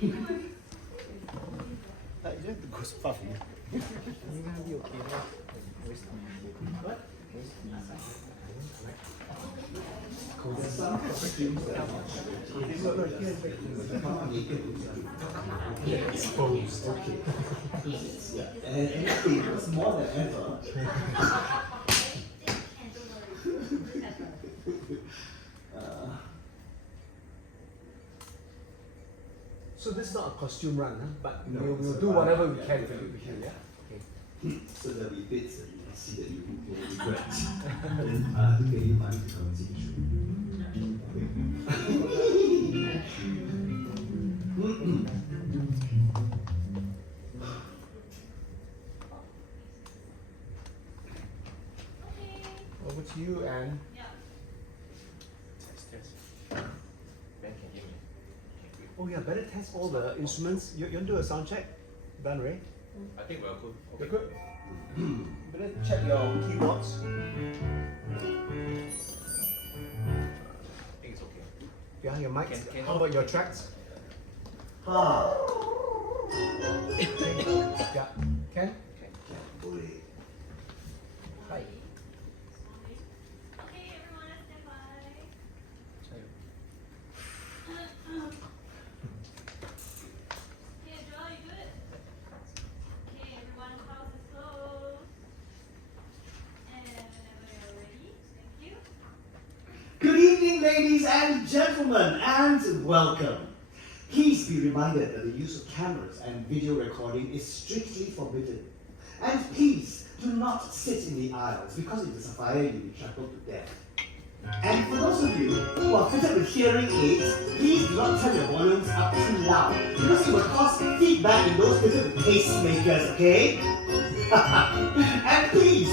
You have to go so far for me. You're gonna be okay, right? What? There's some costumes that exposed. okay. Yeah. And anything was more than ever. So this is not a costume run, huh? But No, we'll it's do a whatever run. we can for you here, yeah? Okay. So there'll be bits that you can see that you will regret. Then 就给你买一条进去。Over to you, Anne. Test. Ben can hear me. Oh yeah, better test all the instruments. You want to do a sound check? Done, Ray? I think we're good. You're good? Better check your keyboards. I think it's okay. Behind your mics. Can- How about your tracks? Ha! Yeah. Ken? Boleh. Hi. Okay, everyone, stand by. Okay, Joel, you good? Okay, everyone, house is closed. And whenever you're ready, thank you. Good evening, ladies and gentlemen, and welcome. Please be reminded that the use of cameras and video recording is strictly forbidden. And please do not sit in the aisles, because if there's a fire, you'll be trampled to death. And for those of you who are fitted with hearing aids, please do not turn your volumes up too loud, because it will cause feedback in those fitted with pacemakers, okay? And please,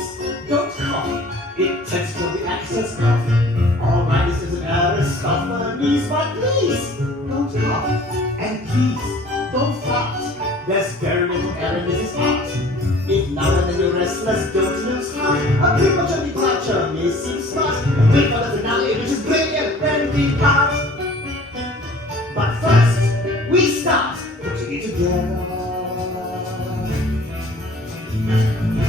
don't cough. It tends to be access cough. Alright, this is an Aristophanes, but please, don't cough. And please, don't fart. There's very little air in this art. If now and then you're restless, don't lose heart. A premature departure may seem smart. Wait for the finale, which is brilliant, then we part. But first, we start putting it together.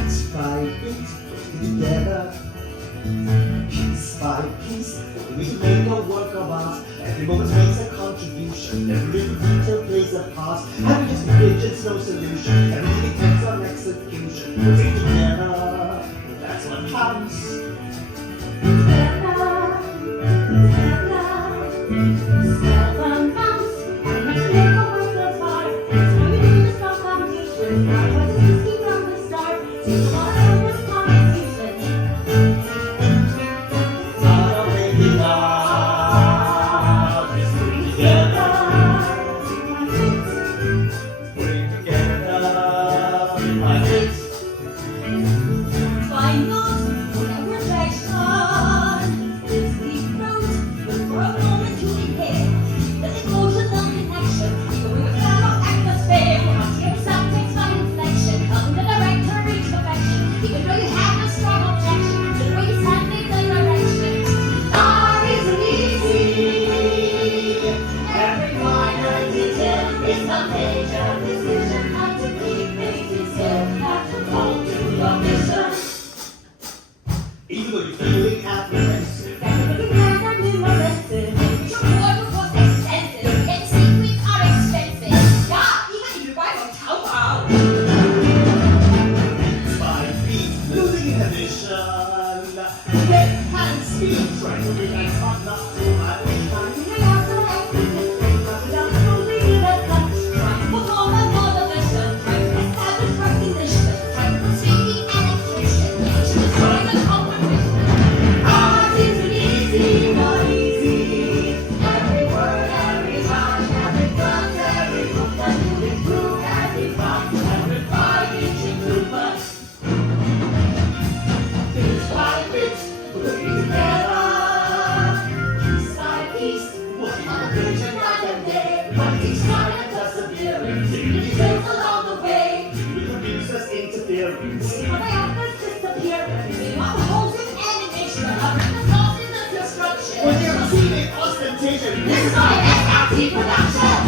It's by bit, putting it together. Piece by piece, we make a work of art. Every moment makes a contribution. Every little detail plays a part. Having just pigeons, no solution. Everything depends on execution. Putting together, that's what counts. Even though you're feeling apprehensive. Losing inhibition. Get hand speed. Try to relax, but not too much. Art isn't easy, not easy. Every word, every line, every glance, every look that you improve, every fight, every fight, each improvement. Piece by piece, putting it together. Piece by piece, working on the vision night and day. But it takes time and perseverance. Taking details along the way. With producers interfering. See how the offers disappear. See what the holes in animation. The sauce in the construction. When you're receiving ostentation, this is my SRT production.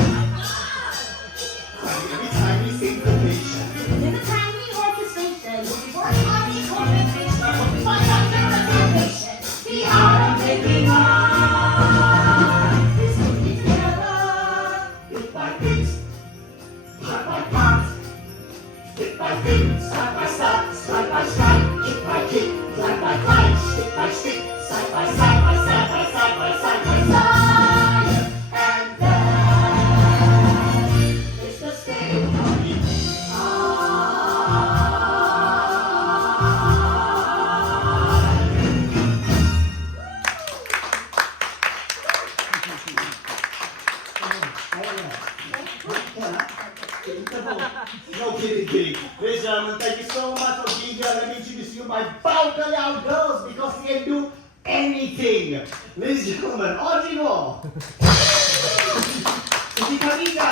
by feet, part by part, stick by stick, start by start, strike by strike, kick by kick, climb by climb, stick by stick, side by side, by side by side, by side by side, and then it's the state of the No kidding. Ladies and gentlemen, thank you so much for being here. Let me introduce you my Bao girls because they can do anything. Ladies and gentlemen, Audrey Moore, Siti Khadija,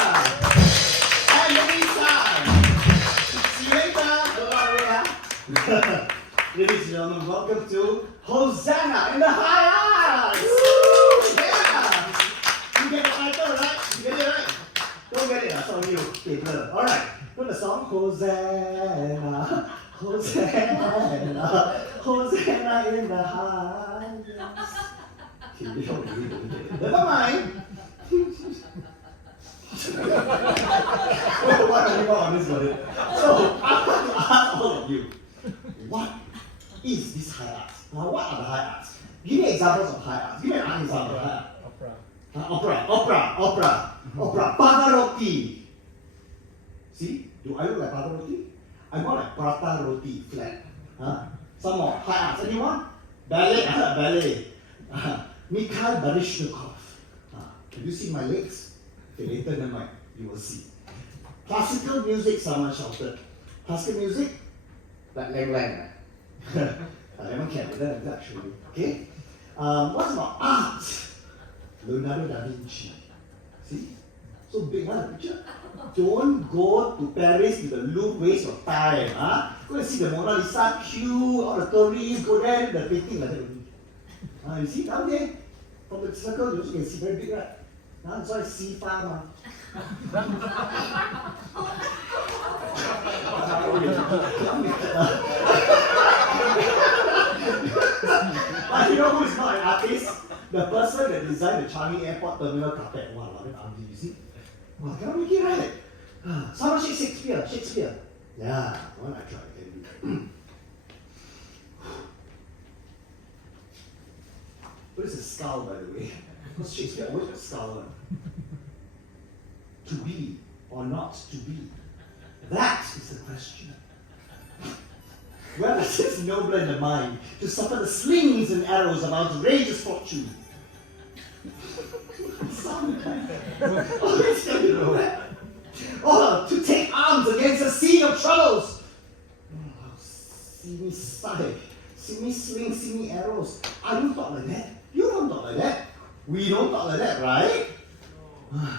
and Lisa. See you later. Ladies and gentlemen, welcome to Hosanna in the High Arts. Yeah. You get the title right? You get it right? Don't get it, that's on you. Okay, blur. Alright, know the song Hosanna, Hosanna, Hosanna in the highest. Okay, you don't really get it. Never mind. What are you on this one? So, I want to ask all of you, what is this high arts? What are the high arts? Give me examples of high arts. Give me an example of high arts. Opera. Pavarotti. See? Do I look like Pavarotti? I'm more like prata roti, flat. Some more. High arts. Anyone? Ballet. Mikhail Baryshnikov. Have you seen my legs? Okay, later than mine. You will see. Classical music, someone shouted. Classical music? Like Lang Lang. Lemon can, then I'll show you. Okay? What's about art? Leonardo da Vinci. See? So big one, the picture. Don't go to Paris with the Louvre, waste your time. Go and see the Mona Lisa queue, all the tourists go there, the painting like that. You see down there? From the circle, you also can see very big, right? That's why Sifa. You know who is not an artist? The person that designed the Changi Airport terminal carpet. Wow, that ugly, you see? Wow, cannot make it right. Someone say Shakespeare. Yeah, one I try, can do. What is a skull, by the way? Because Shakespeare always a skull. To be or not to be? That is the question. Well, it is nobler in the mind to suffer the slings and arrows of outrageous fortune. Or to take arms against a sea of troubles. See me sigh, see me sling, see me arrows. I don't talk like that. You don't talk like that. We don't talk like that, right?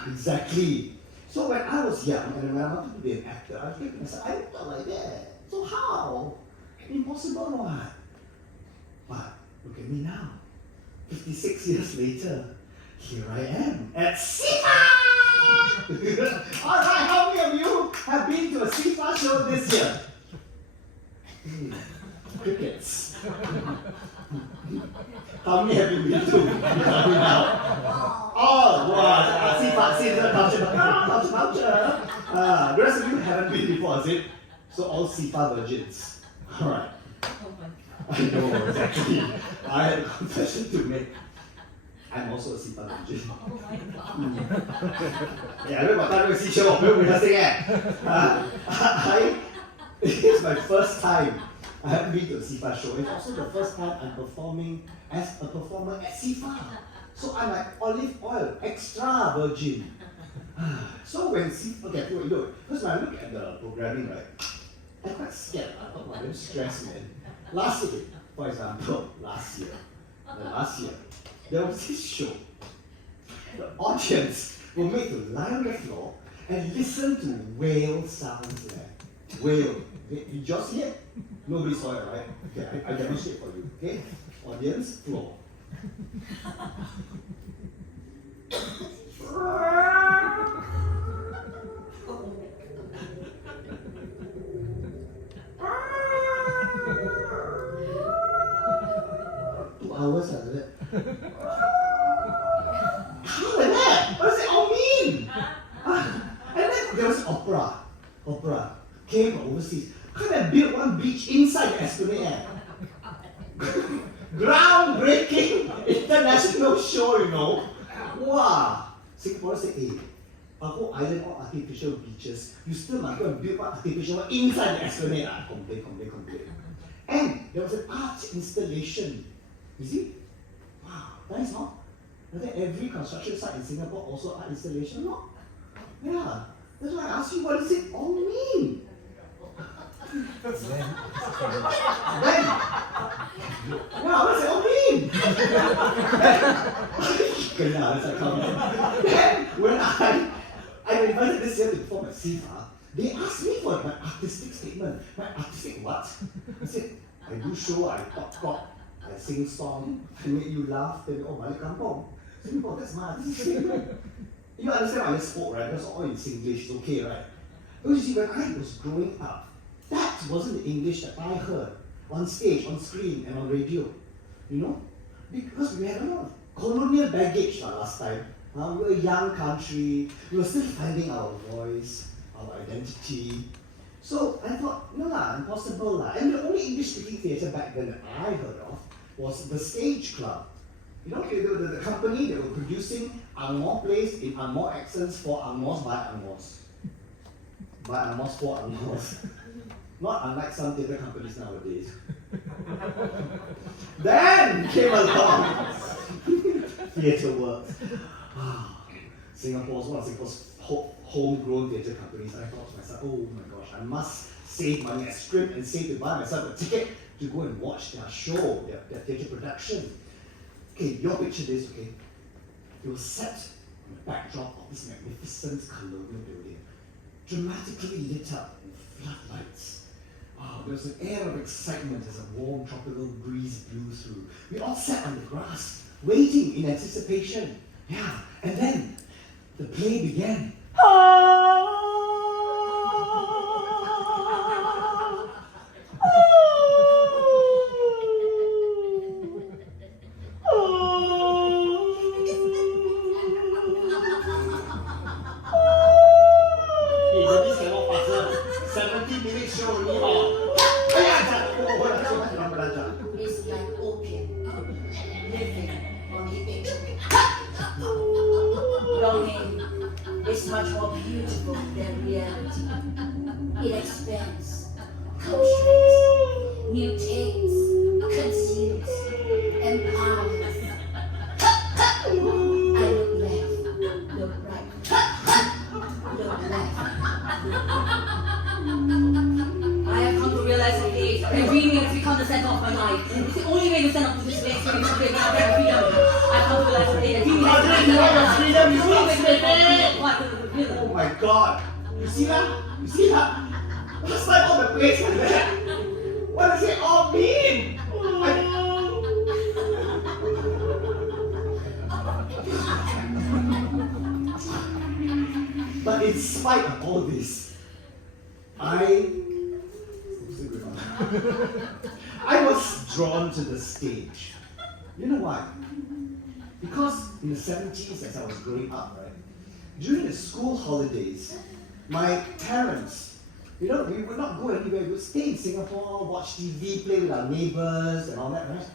Exactly. So when I was young and when I wanted to be an actor, I think to myself, I don't talk like that. So how? Impossible what? But look at me now. 56 years later, here I am at SIFA! Alright, how many of you have been to a SIFA show this year? Crickets. How many have you been to? Tell me now. Oh, wow. SIFA, culture. The rest of you haven't been before, is it? So all SIFA virgins. Alright. I know, exactly. I had a confession to make. I'm also a SIFA virgin. Yeah, I don't know about that show. It's my first time I haven't been to a SIFA show. It's also the first time I'm performing as a performer at SIFA. So I'm like olive oil, extra virgin. So when SIFA, okay, look, first when I look at the programming, right, I'm quite scared. I thought, I'm stressed, man. Last year, for example, last year, there was this show. The audience were made to lie on the floor and listen to whale sounds there. Whale. You just see it? Nobody saw it, right? Okay, I demonstrate for you. Okay? Audience, floor. 2 hours like that. How like that? What does it all mean? opera. Came from overseas. Come and build one beach inside the Esplanade. Groundbreaking international show, you know. Wow. Singaporeans say, hey, our whole island all artificial beaches. You still must go and build one artificial one inside the Esplanade. Complain. And there was an art installation. You see? Wow, nice, huh? I think every construction site in Singapore also art installation, no? Yeah. That's why I asked you, what does it all mean? Then, what does it all mean? Then, when I invited this year to perform at SIFA, they asked me for my artistic statement. My artistic what? I said, I do show, I talk, I sing song, I make you laugh, then oh, balik kampung. Singapore, that's my artistic statement. You understand why I spoke, right? That's all in Singlish, it's okay, right? Because you see, when I was growing up, that wasn't the English that I heard on stage, on screen, and on radio. You know? Because we had a lot of colonial baggage last time. We were a young country, we were still finding our voice, our identity. So I thought, no lah, impossible lah. And the only English-speaking theatre back then that I heard of was the Stage Club. You know, the company that were producing Angmo plays in Angmo accents for Angmos by Angmos. By Angmos for Angmos. Not unlike some theatre companies nowadays. Then came along theatre works. Singapore's one of Singapore's homegrown theatre companies. I thought to myself, oh my gosh, I must save money. I scrimped and saved to buy myself a ticket to go and watch their show, their theatre production. Okay, your picture this, okay? It was set on the backdrop of this magnificent colonial building, dramatically lit up in floodlights. Oh, there was an air of excitement as a warm tropical breeze blew through. We all sat on the grass, waiting in anticipation. Yeah, and then the play began. It's like opium, living on the edge. Longing is much more beautiful than reality. It expands, contracts, mutates, conceals, empowers. I look left, look right, look left. I have come to realize today that dreaming has become the center of my life. It's the only way to stand up to this place where we celebrate our freedom. I have come to realize today that dreaming has become the center of my life. Oh my god! You see that? You see that? Last time all the place like that. What does it all mean? But in spite of all this, I was drawn to the stage. You know why? Because in the 70s, as I was growing up, right, during the school holidays, my parents, we would not go anywhere. We would stay in Singapore, watch TV, play with our neighbors and all that, right?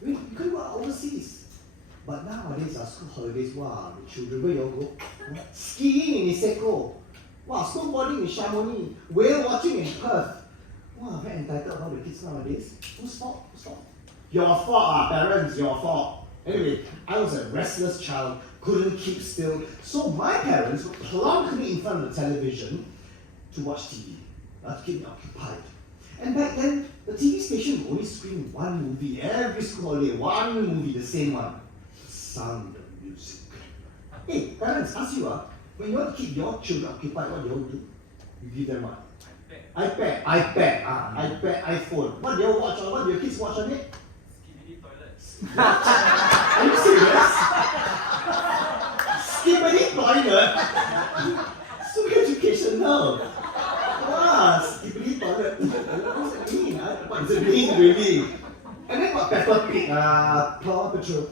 We couldn't go overseas. But nowadays, our school holidays, wow, the children, where you all go? Skiing in Niseko. Wow, snowboarding in Chamonix. Whale watching in Perth. Wow, very entitled all the kids nowadays. Whose fault? Your fault, parents, your fault. Anyway, I was a restless child, couldn't keep still. So my parents would plonk me in front of the television to watch TV, to keep me occupied. And back then, the TV station would only screen one movie every school holiday, one movie, the same one. Sound of Music. Hey, parents, ask you, when you want to keep your children occupied, what do you all do? You give them what? iPad, iPhone. What do you all watch on? What do your kids watch on it? Are you serious? Skibbity toilet? So educational. Wow, skibbity toilet. What does it mean? What does it mean, really? And then what? Peppa Pig, Paw Patrol.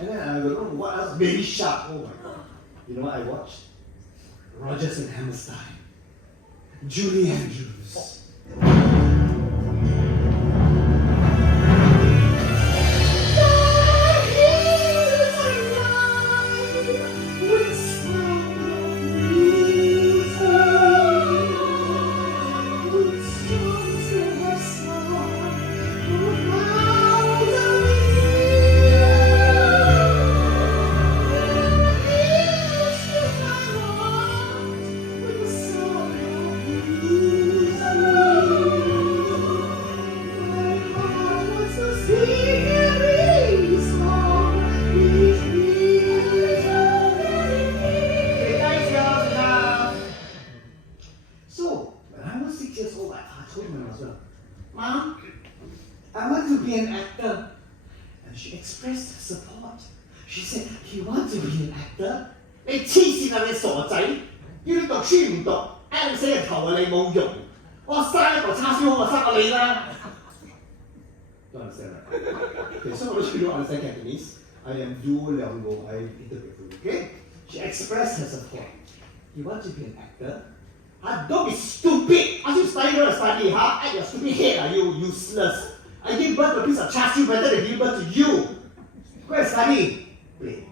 And then I don't know what else. Baby Shark. Oh my god. You know what I watched? Rogers and Hammerstein, Julie Andrews. So, when I was 6 years old, I told my mother, Mom, I want to be an actor. And she expressed support. She said, You want to be an actor? 你黐線啊！你傻仔，要你讀書唔讀，L 死人頭啊！你冇用。我生一嚿叉燒好過生過你啦。Don't understand that. Okay, so what you don't understand Cantonese? I am dual lingual. I interpret for you. Okay? She expressed her support. You want to be an actor? Don't be stupid. Ask you study, go to study, huh? Act your stupid head, you useless. I give birth to a piece of char siu better than give birth to you. Go and study. Play.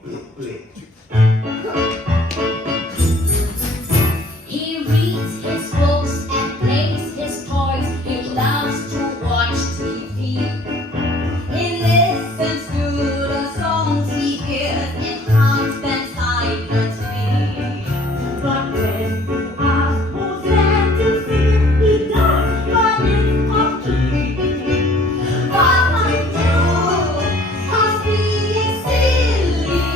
He reads his books and plays his toys. He loves to watch TV. He listens to the songs he hears and hums them silently. But when you ask who's there to sing, he does, but it's off key. But I do, 'cause he is silly.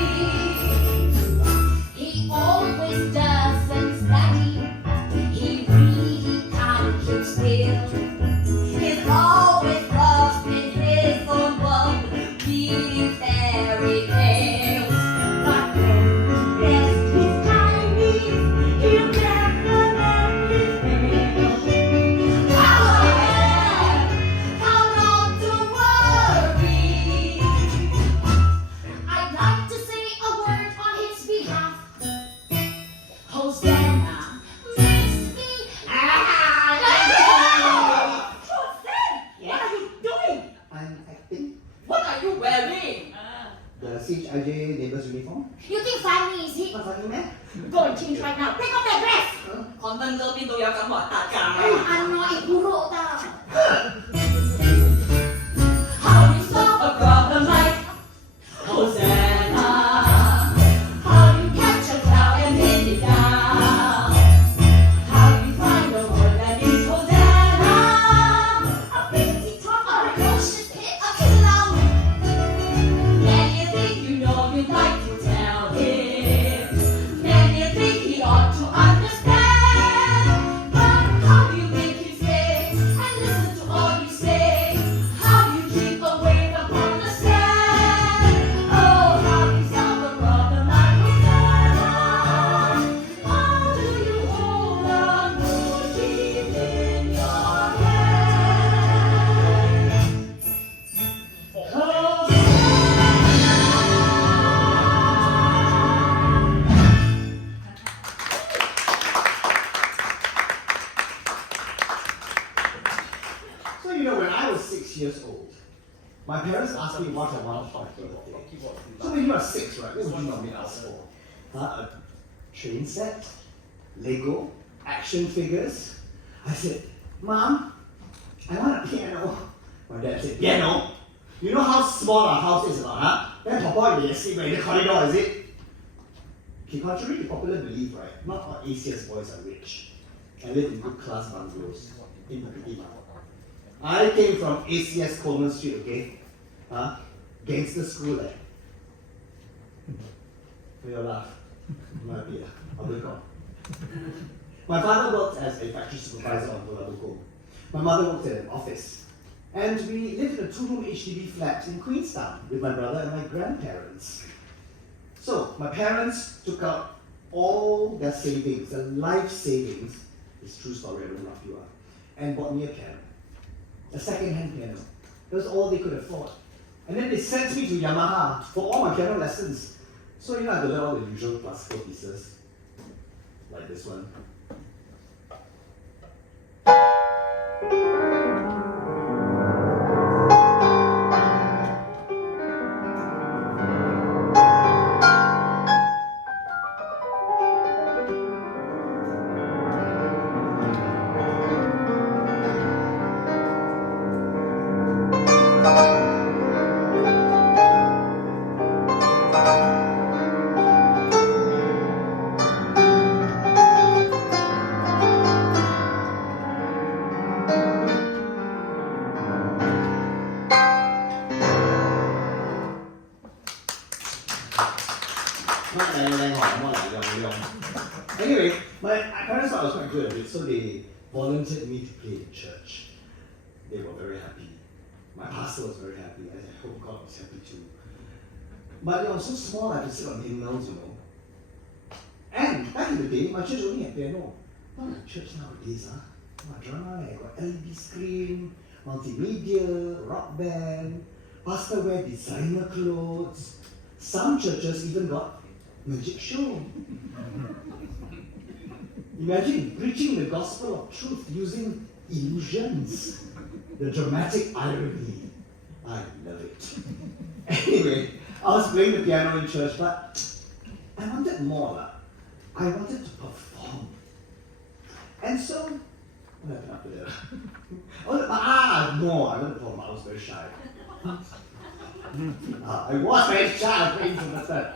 He always doesn't study. He really can't keep still. He's always lost in his own world, reading fairy tales. But when he rests his Chinese, he'll definitely fail. How not to worry. I'd like to say a word on his behalf. Hosanna makes me What are you doing? I'm acting. What are you wearing? The CHIJ neighbor's uniform. You think funny is it? Not funny, man. Go and change right now. Take off that dress. Convent girl 邊度有咁核突㗎？ano, iguro ta. How you solve a problem like Hosanna? How you catch a cloud and pin it down? How you find a word that means Hosanna? A pity talk or a cautious pit, a clown. And you think you know you'd like to tell him. And you think he ought to understand. But how do you make him stay and listen to all you say? How do you keep away from the stand? Oh, how do you solve a problem like Hosanna? How do you hold on to keep in your hand? So when I was 6 years old, my parents asked me what I wanted for my birthday. So when you are 6, right, what would you normally ask for? A train set, Lego, action figures. I said, Mom, I want a piano. My dad said, piano? You know how small our house is, huh? Then Papa, you sleep in the corridor, is it? Okay, contrary to popular belief, right, not all ACS boys are rich and live in good class bungalows in Bukit Timah. I came from ACS Coleman Street, okay? Gangster school, eh? For your laugh. Might be, I'll be gone. My father worked as a factory supervisor on Pulau Bukit. My mother worked at an office. And we lived in a 2-room HDB flat in Queenstown with my brother and my grandparents. So, my parents took out all their savings, their life savings, it's a true story, I don't rough you up, and bought me a piano. A second-hand piano. That was all they could afford. And then they sent me to Yamaha for all my piano lessons. So I had to learn all the usual classical pieces, like like this one. Anyway, my parents thought I was quite good at it, so they volunteered me to play in church. They were very happy. My pastor was very happy. I hope God was happy too. But they were so small I could sit on hymnals, you know. And back in the day, my church only had piano. Not like church nowadays, huh? Drama, got LED screen, multimedia, rock band, pastor wear designer clothes. Some churches even got magic show. Imagine preaching the gospel of truth using illusions. The dramatic irony. I love it. Anyway, I was playing the piano in church, but I wanted more. I wanted to perform. And so, what happened after that? No, I didn't perform. I was very shy. I was very shy. I was very introverted.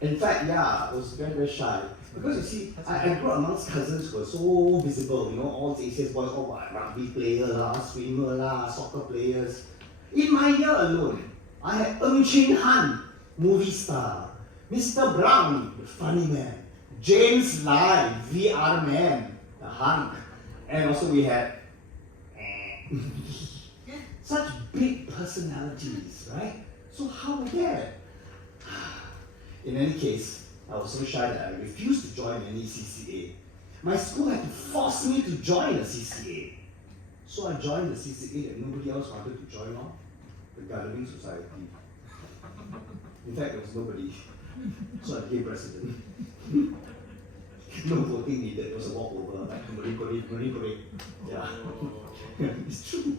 In fact, I was very, very shy. Because you see, I grew up amongst cousins who were so visible, you know, all the ACS boys, all rugby players, swimmer, soccer players. In my year alone, I had Xin'en, movie star, Mr. Brown, the funny man, James Lai, VR man, the hunk, and also we had such big personalities, right? So how was that? In any case, I was so shy that I refused to join any CCA. My school had to force me to join a CCA. So I joined the CCA that nobody else wanted to join on, the Gardening Society. In fact, there was nobody. So I became president. No voting needed, it was a walkover, like Marine. Yeah. It's true.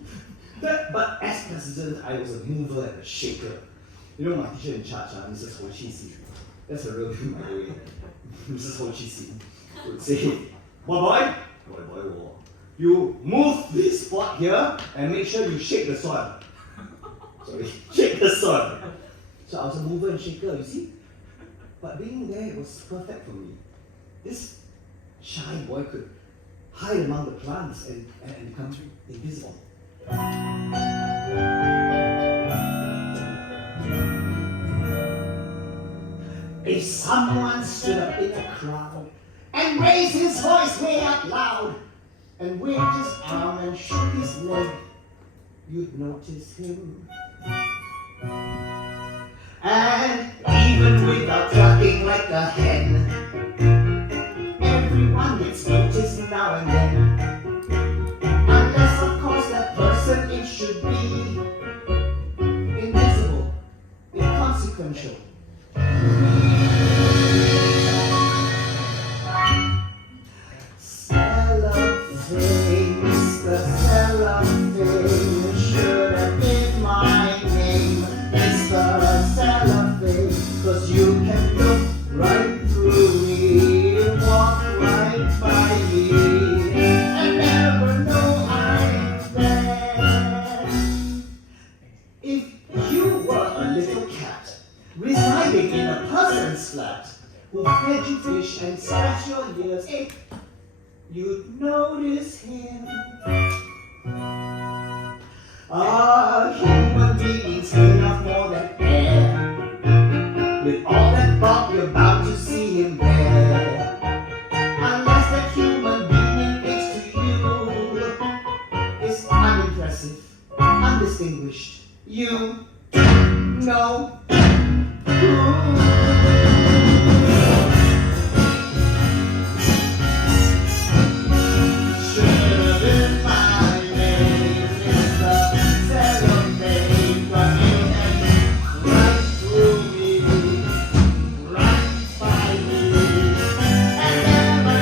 But as president, I was a mover and a shaker. You know my teacher in charge, Mrs. Ho Chi Si. That's a real thing, by the way. Mrs. Ho Chi Si would say, boy, you move this pot here and make sure you shake the soil. Sorry, shake the soil. So I was a mover and shaker, you see? But being there, it was perfect for me. This shy boy could hide among the plants and become invisible. If someone stood up in a crowd and raised his voice way up loud and waved his arm and shook his leg, you'd notice him. And even without clucking like a hen, everyone gets noticed now and then. Unless, of course, that person, it should be invisible, inconsequential. Cellophane, Mr. Cellophane, should have been my name, Mr. Cellophane, 'cause you can look right through me, walk right by me, and never know I'm there. If you were a little cat residing in a person's flat who fed you fish and scratched your ears, you'd notice him. Human beings clean up more than air. With all that bulk, you're bound to see him there. Unless that human being next to you is unimpressive, undistinguished, you know who. Right through me, right by me, and never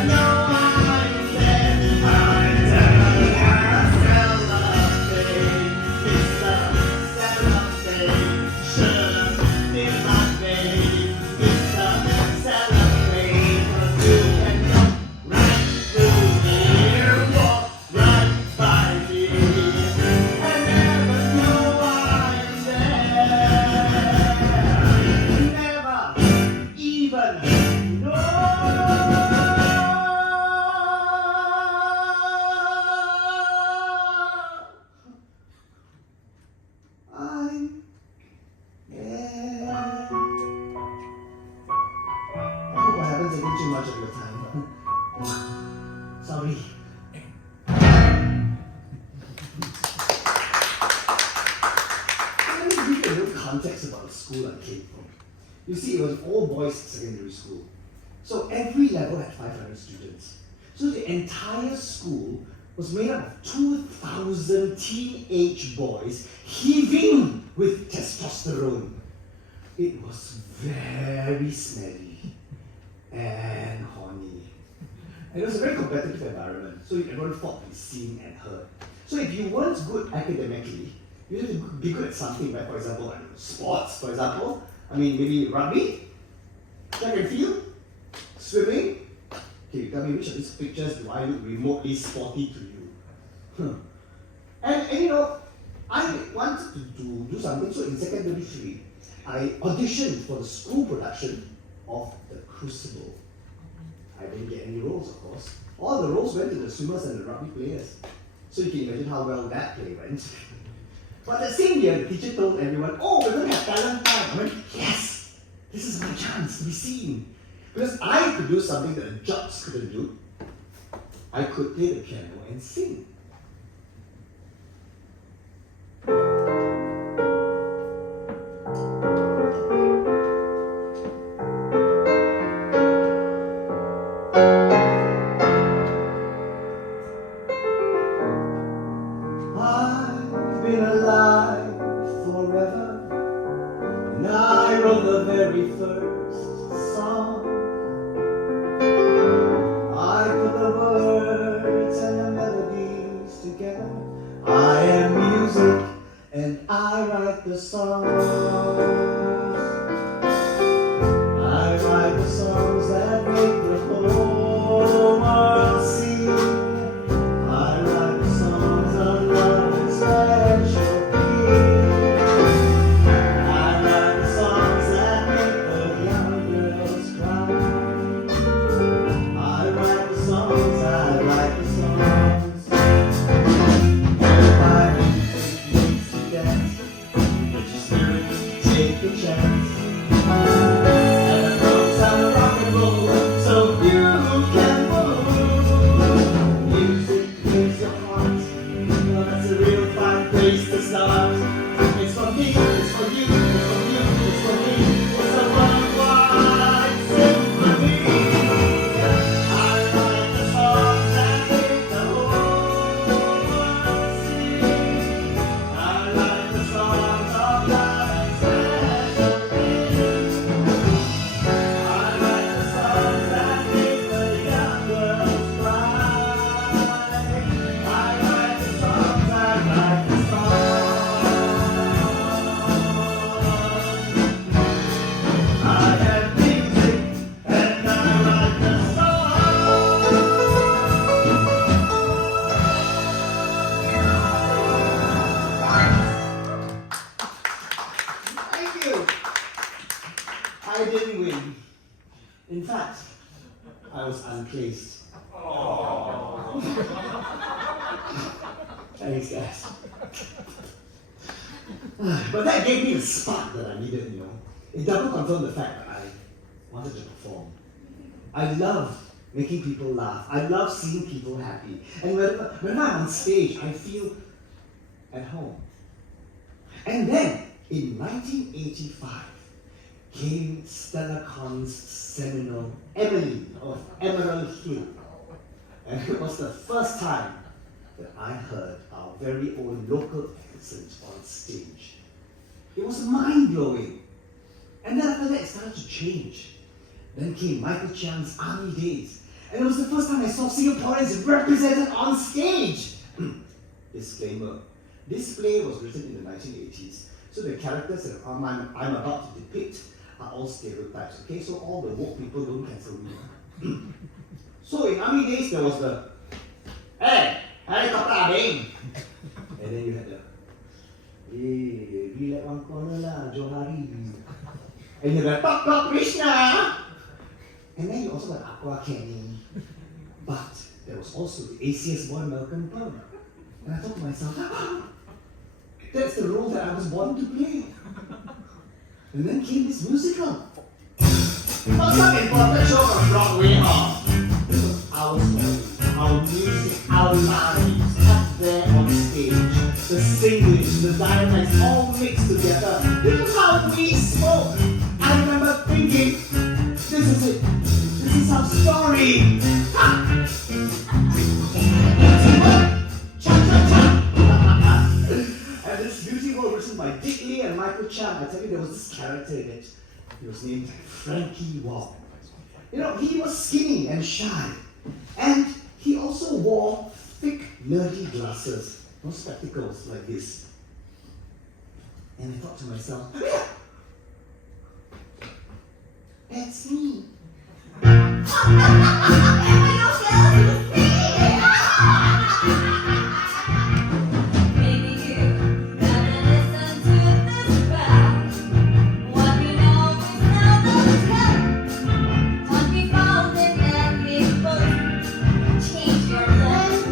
school I came from. You see, it was an all-boys secondary school. So every level had 500 students. So the entire school was made up of 2,000 teenage boys heaving with testosterone. It was very smelly and horny. And it was a very competitive environment, so everyone fought to be seen and heard. So if you weren't good academically, you had to be good at something, right? For example, I don't know, sports, for example. I mean, maybe rugby, track and field, swimming. Okay, tell me which of these pictures do I look remotely sporty to you? And you know, I wanted to do something, so in secondary 3, I auditioned for the school production of The Crucible. I didn't get any roles, of course. All the roles went to the swimmers and the rugby players. So you can imagine how well that play went. But that same year, the teacher told everyone, oh, we're going to have talent time. I went, yes, this is my chance to be seen. Because I could do something that the jocks couldn't do. I could play the piano and sing. I've been alive forever, and I wrote the very first song. I put the words and the melodies together. I am music, and I write the songs. I write the songs that make the whole world sing. I write the songs of love and special peace. I write the songs that make the young girls cry. I write the songs, I write the songs. My music makes you dance, but you still take a chance. And the notes are rock and roll, so you can move. Music is your heart, well, that's a real fine place to start. It's for me, it's for you, it's for you, it's for me. It's a worldwide symphony. I write the songs that make the whole world sing. I write the songs of love and special things. I write the songs that make the young girls cry. I write the songs, I write the songs. I have music and I write the songs. Thank you. I didn't win. In fact, I was unplaced. Thanks, guys. But that gave me the spark that I needed, you know. It double confirmed the fact that I wanted to perform. I love making people laugh. I love seeing people happy. And when I'm on stage, I feel at home. And then, in 1985, came Stella Con's seminal Emily of Emerald Hill. And it was the first time that I heard our very own local accent on stage. It was mind-blowing. And then after that, it started to change. Then came Michael Chiang's Army Days. And it was the first time I saw Singaporeans represented on stage. Disclaimer. This play was written in the 1980s, so the characters that I'm about to depict are all stereotypes, okay? So all the woke people don't cancel me. So in Army Days, there was the, hey, helicopter abeng. And then you had the, hey, relax one corner lah, Johari. And you had the, Tok Krishna. And then you also got Aqua Canning. But there was also the ACS boy Malcolm Pearl. And I thought to myself, that's the role that I was born to play. And then came this musical. What's up, important show from Broadway, huh? This was our story, our music, our lives, up there on stage. The Singlish, the dialects all mixed together. This is how we spoke. story. Ha! And this beauty world written by Dick Lee and Michael Chan. I tell you, there was this character in it. He was named Frankie Wong. You know, he was skinny and shy. And he also wore thick, nerdy glasses. No spectacles like this. And I thought to myself, that's me. Maybe you gotta listen to this crowd. What you know is now the truth. Don't be folded and be bold. Change your life.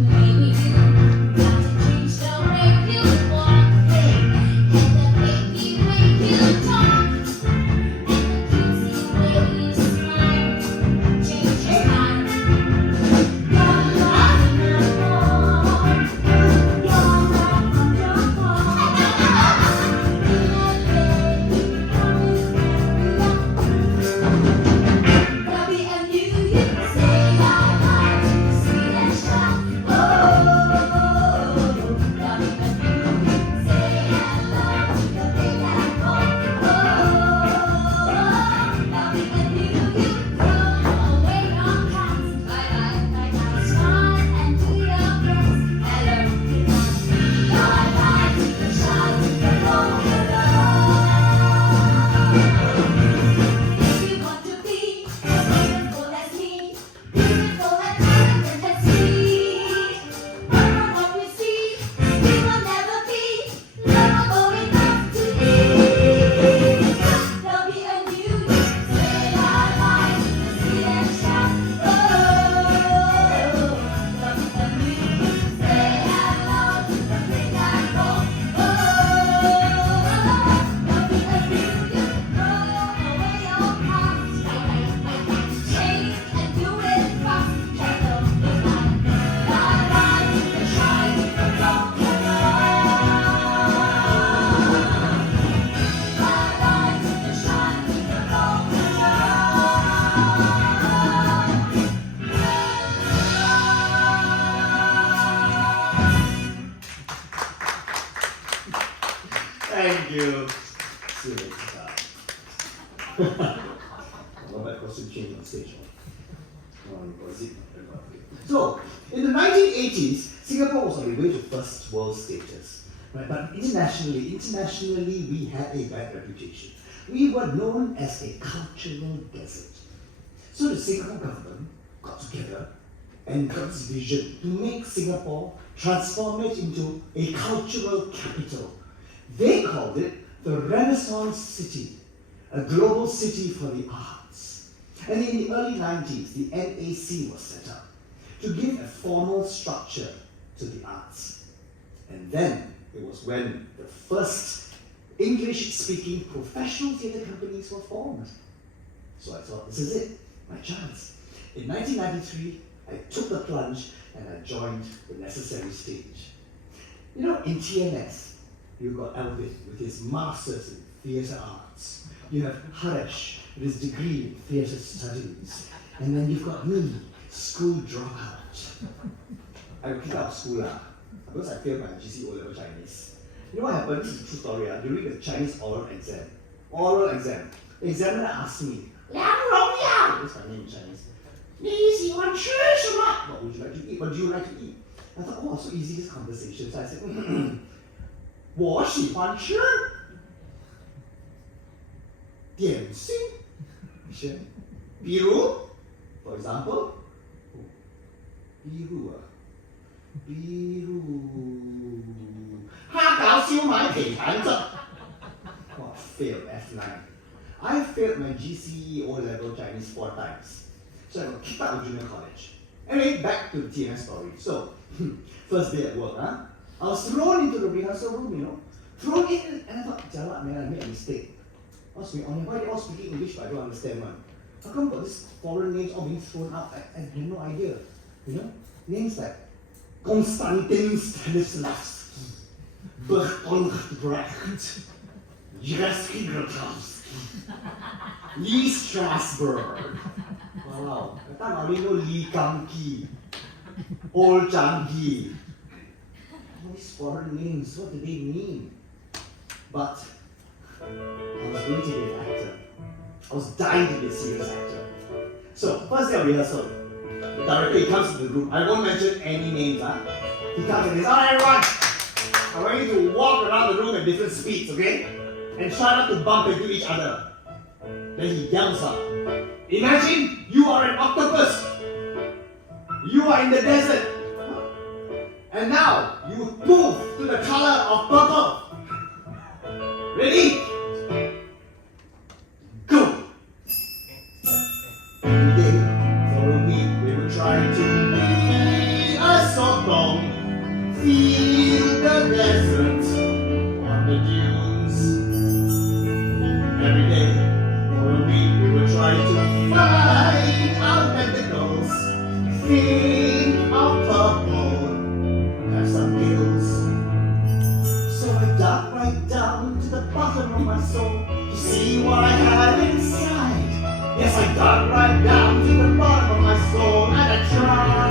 Maybe you got to change the way you walk, and the baby way you talk, and the cutesy way you smile. Change your mind. Thank you. See you later. Well, that costume change on stage. So, in the 1980s, Singapore was on the way to first world status. Right? But internationally, we had a bad reputation. We were known as a cultural desert. So the Singapore government got together and got this vision to make Singapore, transform it into a cultural capital. They called it the Renaissance City, a global city for the arts. And in the early 90s, the NAC was set up to give a formal structure to the arts. And then it was when the first English-speaking professional theatre companies were formed. So I thought, this is it, my chance. In 1993, I took the plunge and I joined the necessary stage. You know, in TNS, you've got Alvin with his master's in theatre arts. You have Harish with his degree in theatre studies. And then you've got me, school dropout. I kicked out of school because I failed my GC O-level Chinese. You know what happened? This is a true story. During the Chinese oral exam, the examiner asked me, Liang Rongyang, that's my name in Chinese. 你喜欢吃什么? What would you like to eat? What do you like to eat? I thought, oh, so easy this conversation. So I said, 我喜欢吃点心。比如 for example, 比如蝦餃燒賣皮蛋汁。Wow, failed F9. I failed my GCE O-level Chinese 4 times. So I got kicked out of junior college. Anyway, back to the TNS story. So, first day at work, I was thrown into the rehearsal room, you know. Thrown in, and I thought, Jalak, man, I made a mistake. I was thinking, why are they all speaking English but I don't understand one? How come got these foreign names all being thrown out? I have no idea. You know? Names like Konstantin Stanislavski, Bertolt Brecht, Jerzy Grotowski, Lee Strasberg. Wow, that time I only know Lee Kang Ki, Old Chang Ki. All these foreign names, what do they mean? But I was going to be an actor. I was dying to be a serious actor. So, first day of rehearsal, the director he comes to the room. I won't mention any names. He comes and says, "Alright, everyone, I want you to walk around the room at different speeds, okay? And try not to bump into each other." Then he yells up, "Imagine you are an octopus. You are in the desert. And now you move to the color of purple. Ready? Go!" Every day for a week we were trying to be a sotong. Feel the desert on the dunes. Every day for a week we were trying to find our tentacles. Think of purple, have some gills. So I dug right down to the bottom of my soul to see what I had inside. Yes, I dug right down to the bottom of my soul and I tried.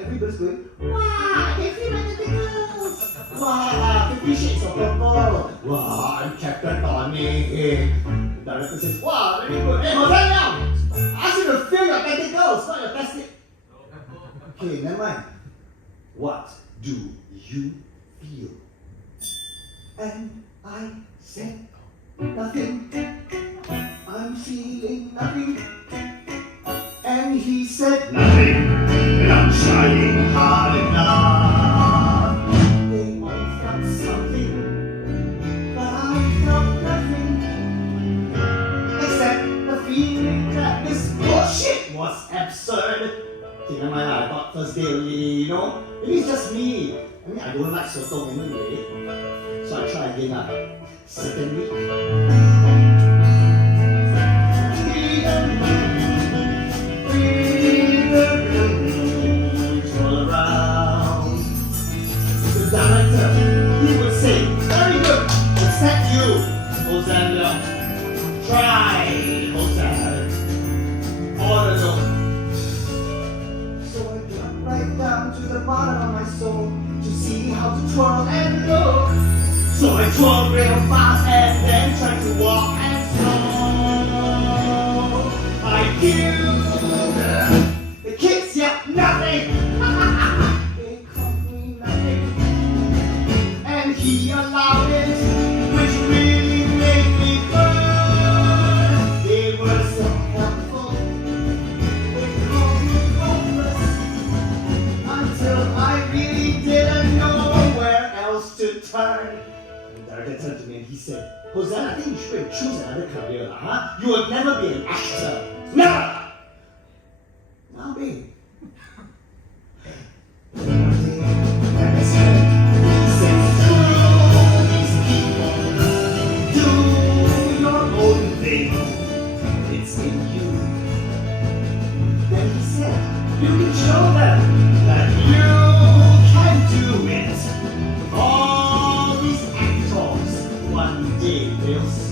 Everybody's going, "Wow, different tentacles! Wow, 50 shades of purple! Wow, I'm Captain Tony." The director says, "Wow, very good. Hey, Jose Liang, I asked you to feel your tentacles, not your plastic." Okay, never mind. What do you feel? And I said, "Nothing. I'm feeling nothing." And he said, "Nothing, and I'm trying hard enough." They all felt something, but I felt nothing. Except the feeling that this bullshit was absurd. Okay, never mind, I thought first day only, maybe it's just me. I mean, I don't like sotong anyway. So I try again. Second week. All around. The director, he would say, "Very good, except you, Hosanna. Try, Hosanna. All alone." So I got right down to the bottom of my soul to see how to twirl and look. So I twirled real fast and then tried to walk and slow. I killed the kids, yet nothing. They caught me nothing. And he allowed it, which really made me burn. They were so helpful. They called me hopeless. Until I really didn't know where else to turn. The director turned to me and he said, "Hosanna, I think you should choose another career, huh? You will never be an actor. Never!" Now, babe. And I said, "Screw these people. Do your own thing. It's in you." Then he said, "You can show them that you can do it. All these actors, one day they'll see."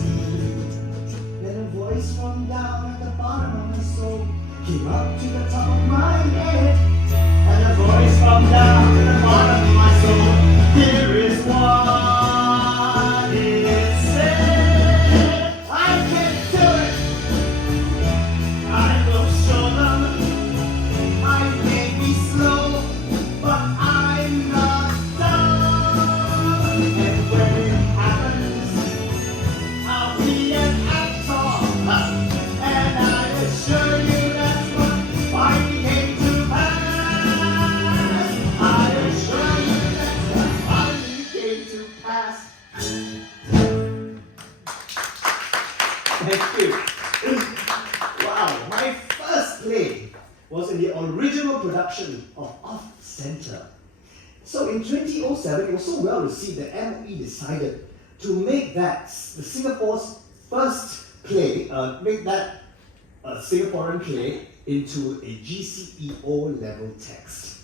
Then a voice from down at the bottom of my soul came up to the top of my head. And a voice from down to the bottom of my soul, here is what it said. "I can do it. I will show them. I may be slow, but I'm not dumb. And when it happens, I'll be an actor. And I assure you that's what finally came to pass. I assure you that's what finally came to pass." Thank you. Wow, my first play was in the original production of Off Center. So in 2007, it was so well received that MOE decided to make that the Singapore's first play, make that Singaporean play into a GCE level text.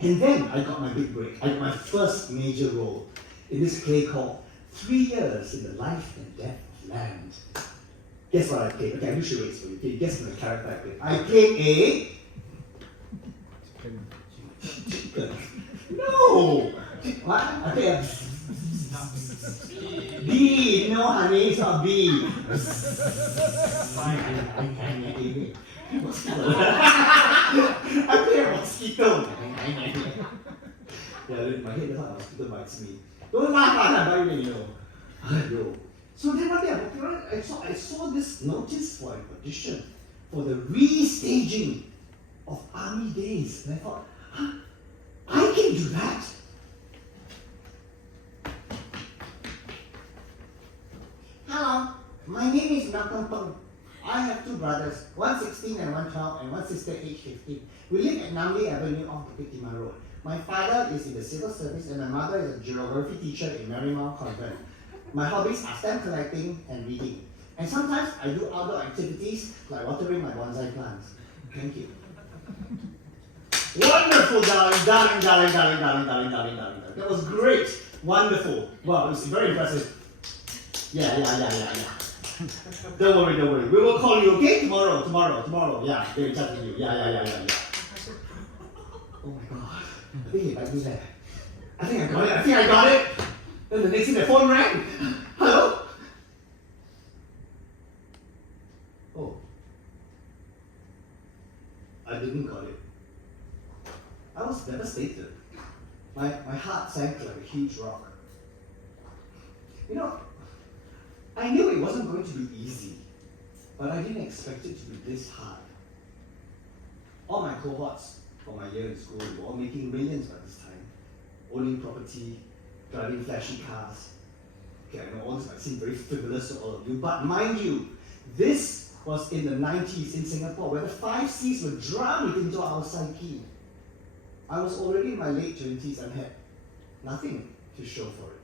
And then I got my big break. I got my first major role in this play called 3 Years in the Life and Death of land. Guess what I played? Okay, I do charades for you. Okay, guess the character I played. I played a chicken. No! What? I played a bee. No, honey, it's not a bee. Mosquito. I played a mosquito. Yeah, my head is not a mosquito bites me. Don't laugh, I'm not you know. Aiyo. So then one day I walked around, I saw this notice for an audition for the restaging of Army Days. And I thought, huh, I can do that. Hello, my name is Malcolm Peng. I have two brothers, one 16 and one 12, and one sister aged 15. We live at Namli Avenue off Bukit Timah Road. My father is in the civil service and my mother is a geography teacher in Marymount Convent. My hobbies are stamp collecting and reading. And sometimes I do outdoor activities like watering my bonsai plants. Thank you. Wonderful, darling. That was great. Wonderful. Wow, it was very impressive. Yeah. Don't worry. We will call you, okay? Tomorrow. Yeah, they're in touch with you. Yeah. Oh my god. I think he might be there. I think I got it. Then the next thing the phone rang. Hello? Oh. I didn't got it. I was devastated. My heart sank like a huge rock. You know, I knew it wasn't going to be easy, but I didn't expect it to be this hard. All my cohorts for my year in school were all making millions by this time, owning property, driving flashy cars. Okay, I know all this might seem very frivolous to all of you, but mind you, this was in the 90s in Singapore, where the 5 C's were drummed into our psyche. I was already in my late 20s and had nothing to show for it.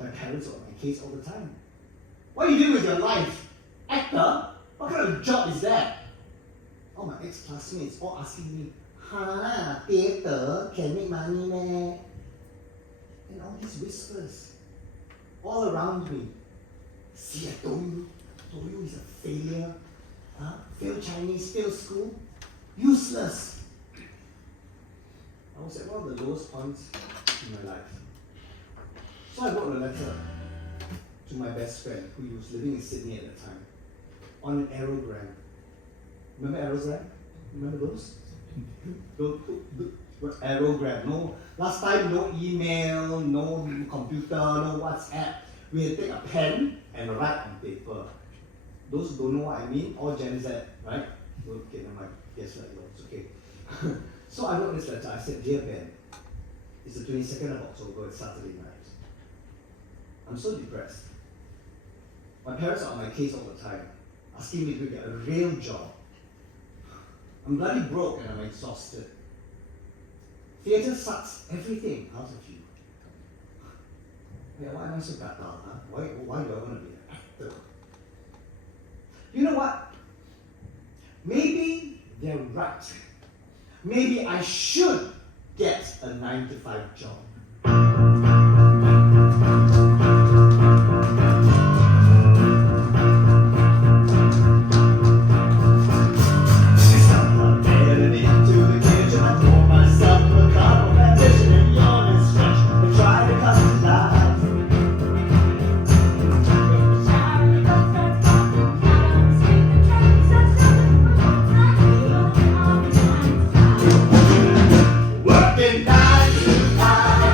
My parents were on my case all the time. What are you doing with your life? Actor? What kind of job is that? All my ex-classmates all asking me, theatre can make money, meh? And all these whispers all around me. See, I told you he's a failure. Failed Chinese, failed school, useless. I was at one of the lowest points in my life. So I wrote a letter to my best friend who was living in Sydney at the time on an aerogram. Remember aerogram? Remember those? Aerogram. No, last time no email, no computer, no WhatsApp. We had to take a pen and write on paper. Those who don't know what I mean, all Gen Z, right? Okay, never mind. Yes, right, it's okay. So I wrote this letter. I said, Dear Ben, it's the 22nd of October, it's Saturday night. I'm so depressed. My parents are on my case all the time, asking me to get a real job. I'm bloody broke and I'm exhausted. Theatre sucks everything out of you. Yeah, why am I so bad now, huh? Why do I want to be an actor? You know what? Maybe they're right. Maybe I should get a 9-to-5 job. Working 9 to 5.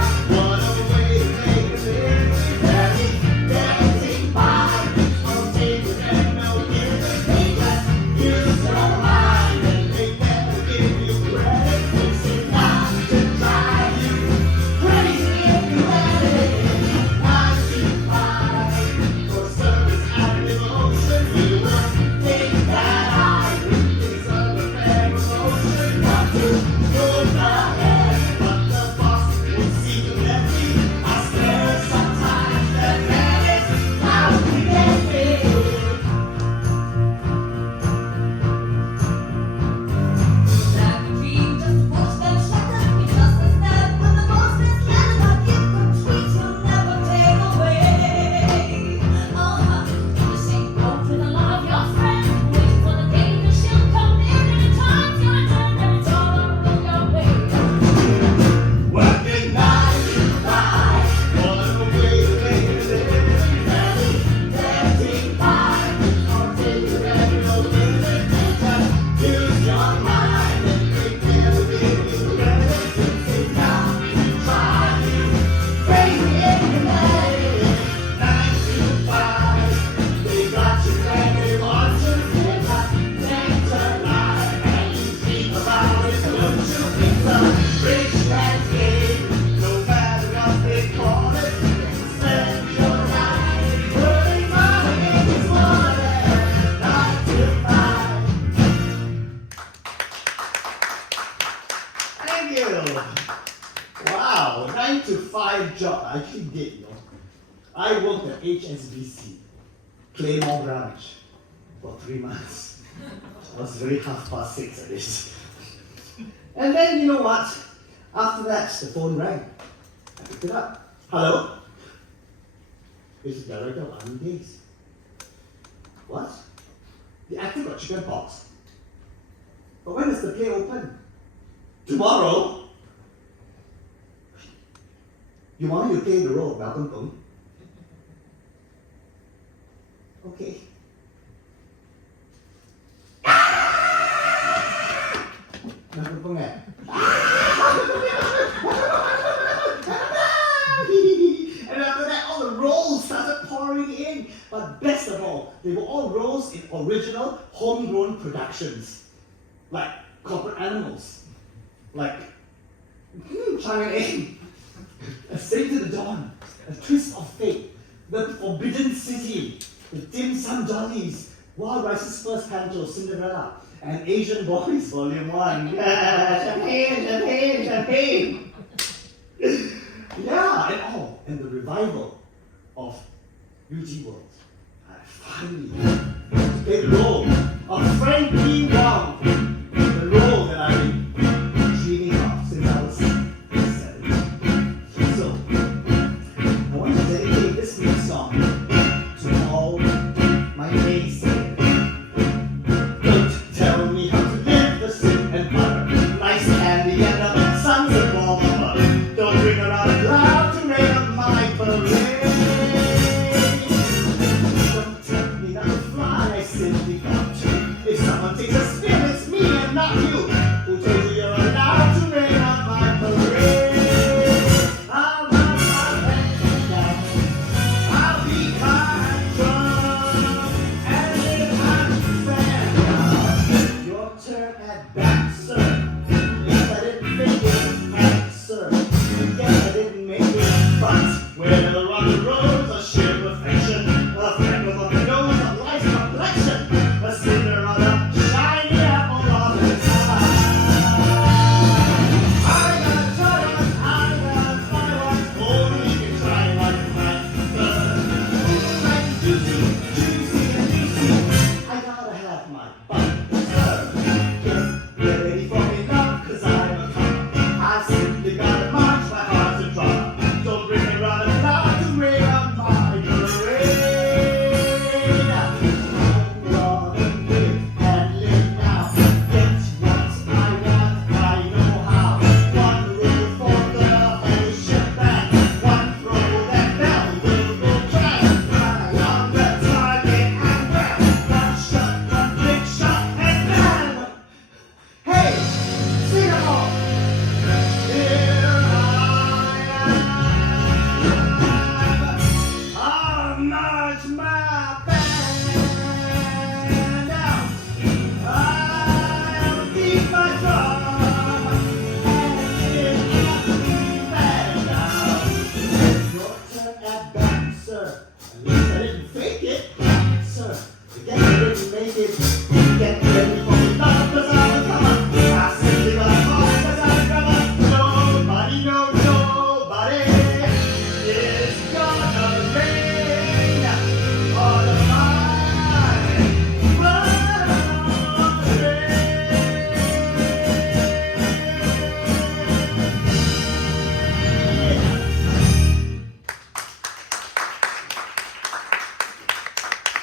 I worked at HSBC, Claymore branch, for 3 months. I was very 6:30 at this. And then, you know what? After that, the phone rang. I picked it up. Hello? It's the director of Army Days. What? The actor got chicken pox. But when is the play open? Tomorrow? You want me to play the role of Malcolm Peng? Okay. Malcolm Peng eh? And after that, all the roles started pouring in. But best of all, they were all roles in original, homegrown productions. Like Corporate Animals. Like Xin'en, A Saint to the Dawn, A Twist of Fate, The Forbidden City, The Dim Sum Dollies, Wild Rice's First Panto, Cinderella, and Asian Boys Volume 1. Champagne! Yeah, and the revival of Beauty World. I finally played the role of Frankie Wong, the role that I've been dreaming of since I was 17. So, I want to dedicate this new song to all my naysayers. Don't tell me how to live the soup and butter, nice candy and the sons of Walmart. Don't bring around a cloud to rain on my parade. Don't tell me not to fly, I simply got to. If someone takes a spin, it's me and not you. Who told you you're allowed to rain on my parade? I'll run my band down. I'll be high and drunk and live happy fan down. Your turn at bat, sir. Yes, I didn't make it, sir. Yes, I didn't make it, but whenever on the roads, a sheer perfection, a freckle on the nose of life's complexion, a cinder on a shiny apple on the top. I got troubles, I got fireworks, only you can try like that, sir. Like juicy, juicy and juicy, I gotta have my bun, sir. Get ready for me now, 'cause I'm a cop. I simply gotta march my heart to drop. Don't bring me round a cloud to rain on my parade. I'm gonna live and live now. Get what I want, I know how. One rule for the whole shebang. One throw that bell will go bang. Right on the target and grab. One shot, one big shot, and bang. Hey, sing along. Here I'll march my band out. I'll beat my drum and get happy now. Your turn at bat, sir. At least I didn't fake it, sir. Again, I didn't make it. Get ready for me now, 'cause I'm a comer. I simply got a call 'cause I'm a drummer. Nobody knows nobody. It's gonna rain all of mine.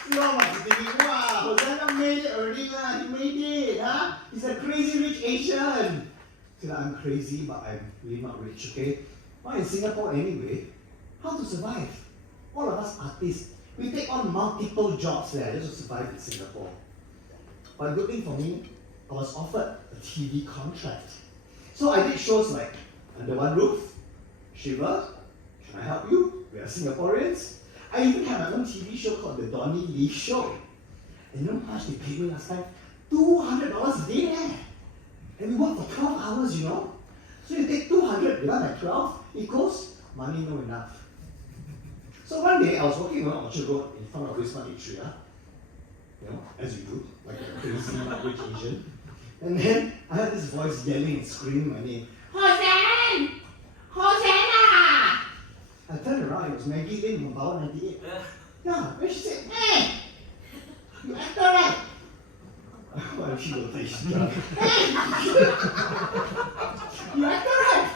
You know what he's thinking? Wow, Hosanna made it already, lah. He made it, huh? He's a crazy rich Asian. See, I'm crazy, but I'm really not rich, okay? Well, in Singapore anyway, how to survive? All of us artists, we take on multiple jobs there just to survive in Singapore. But good thing for me, I was offered a TV contract. So I did shows like Under One Roof, Shiva, Can I Help You? We are Singaporeans. I even had my own TV show called The Donnie Lee Show. And you know how much they paid me last time? $200 a day eh? And we worked for 12 hours, you know? So you take 200 divided by 12 equals money no enough. So one day I was walking on Orchard Road in front of Wisma Atria, you know, as you do, like a crazy rich Asian. And then I heard this voice yelling and screaming my name, Hosanna! Hosanna! I turned around, it was was Maggie Lim from Power 98. Yeah, and she said, hey, you actor right? Well, she will say she's drunk. Hey, you actor right?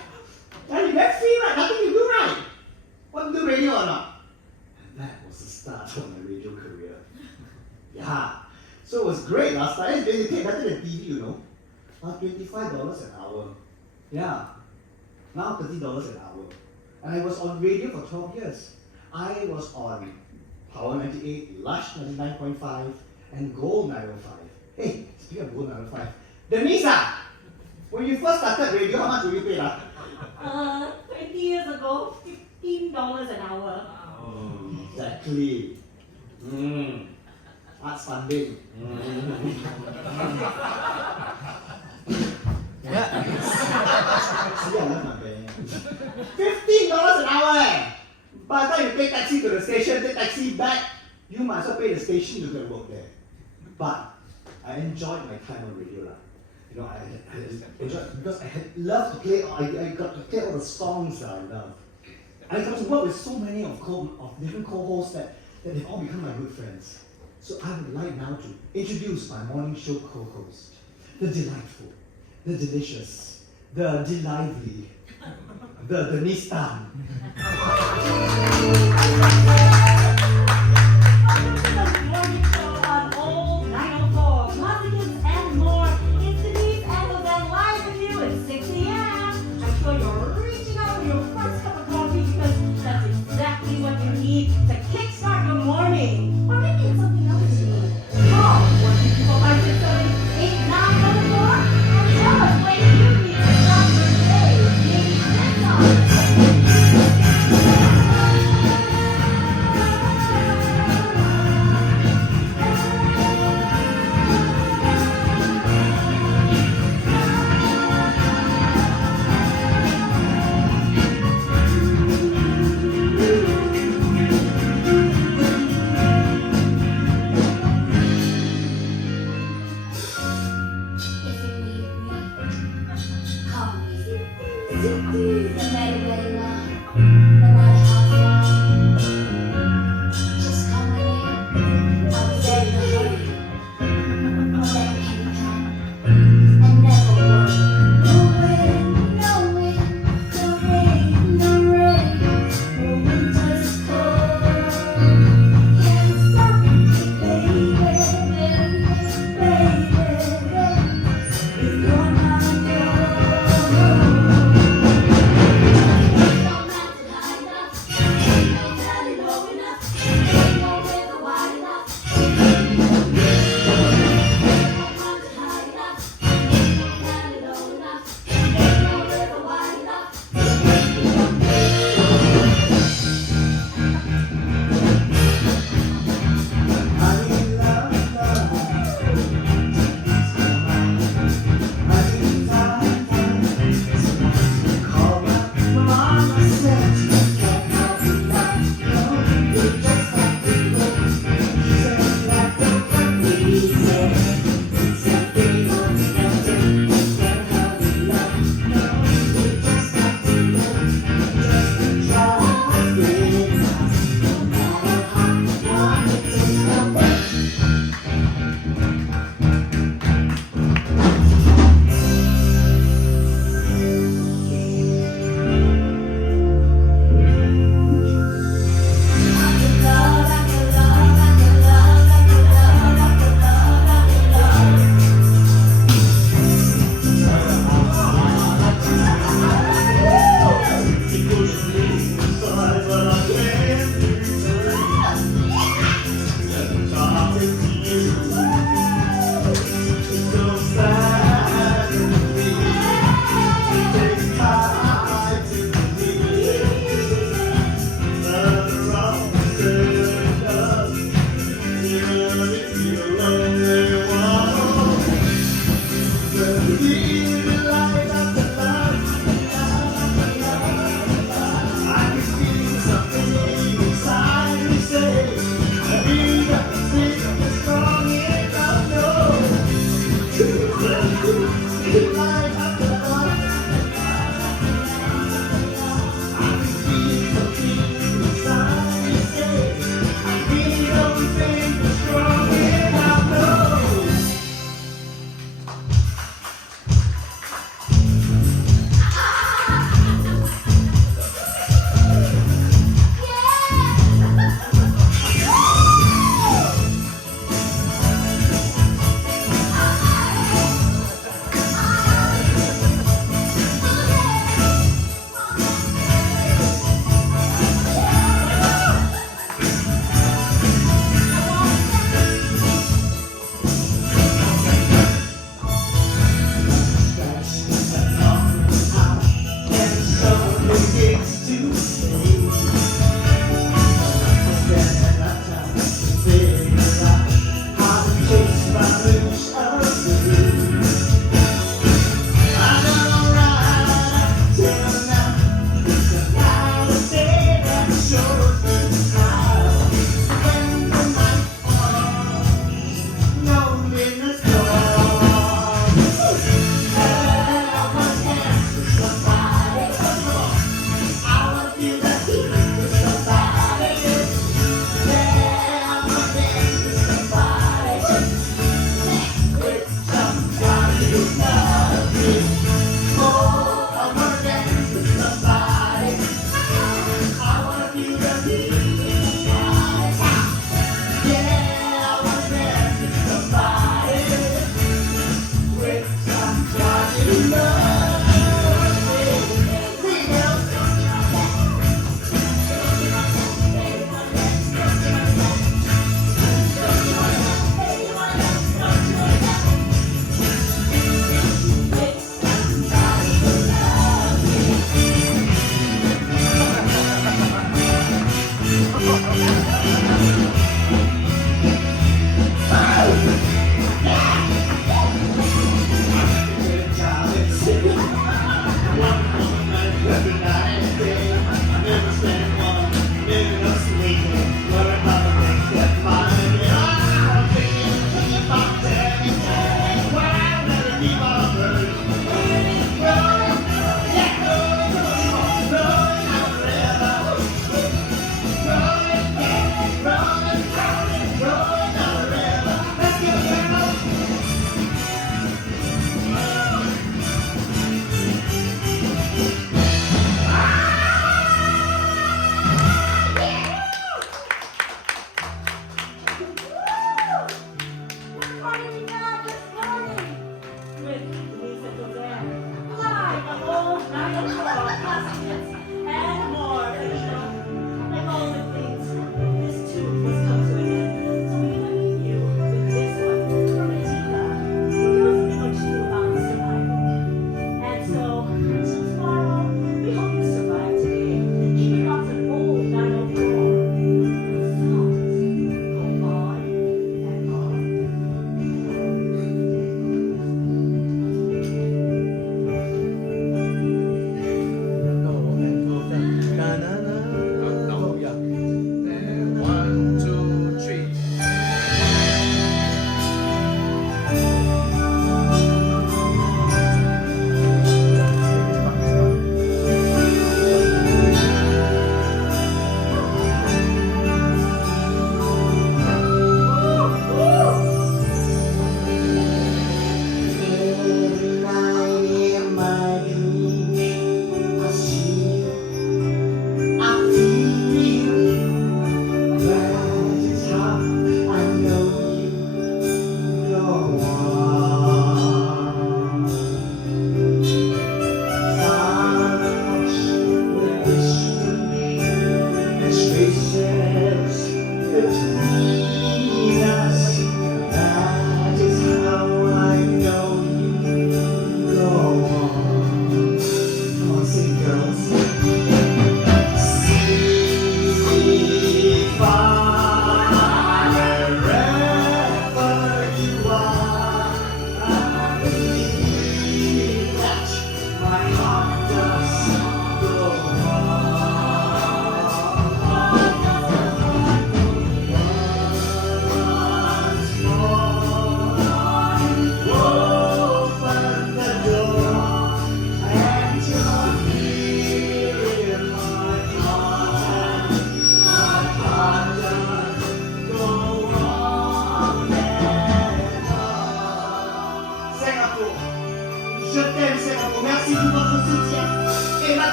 And you get free right? Nothing you do right? Want to do radio or not? And that was the start of my radio career. Yeah. So it was great last time. They paid better than TV, you know. $25 an hour. Yeah. Now $30 an hour. And I was on radio for 12 years. I was on Power 98, Lush 99.5, and Gold 905. Hey, speaking of Gold 905, Denise, when you first started radio, how much were you paid? 20 years ago, $15 an hour. Exactly. Arts funding. Yeah. See, I love my band. $15 an hour. By the time you take taxi to the station, take taxi back, you might as well pay the station to go and work there. But I enjoyed my time on radio. You know, I enjoyed because I had loved to play. I got to play all the songs that I love. I got to work with so many of different co-hosts that they've all become my good friends. So I would like now to introduce my morning show co-host, the delightful, the delicious, the lively, the Denise Tan. Welcome to the morning show on Old 904. Classics and more. It's Denise and Lizanne live with you at 6 a.m. I'm sure you're reaching out for your first cup of coffee because that's exactly what you need to kickstart your morning. Or maybe it's something else you need. Call 1-844-567-8944 and tell us what you need to start your day. Maybe this on.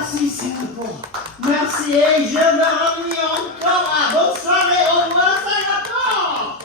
Merci Singapour. Merci et je veux revenir encore à bonne soirée au revoir Singapour.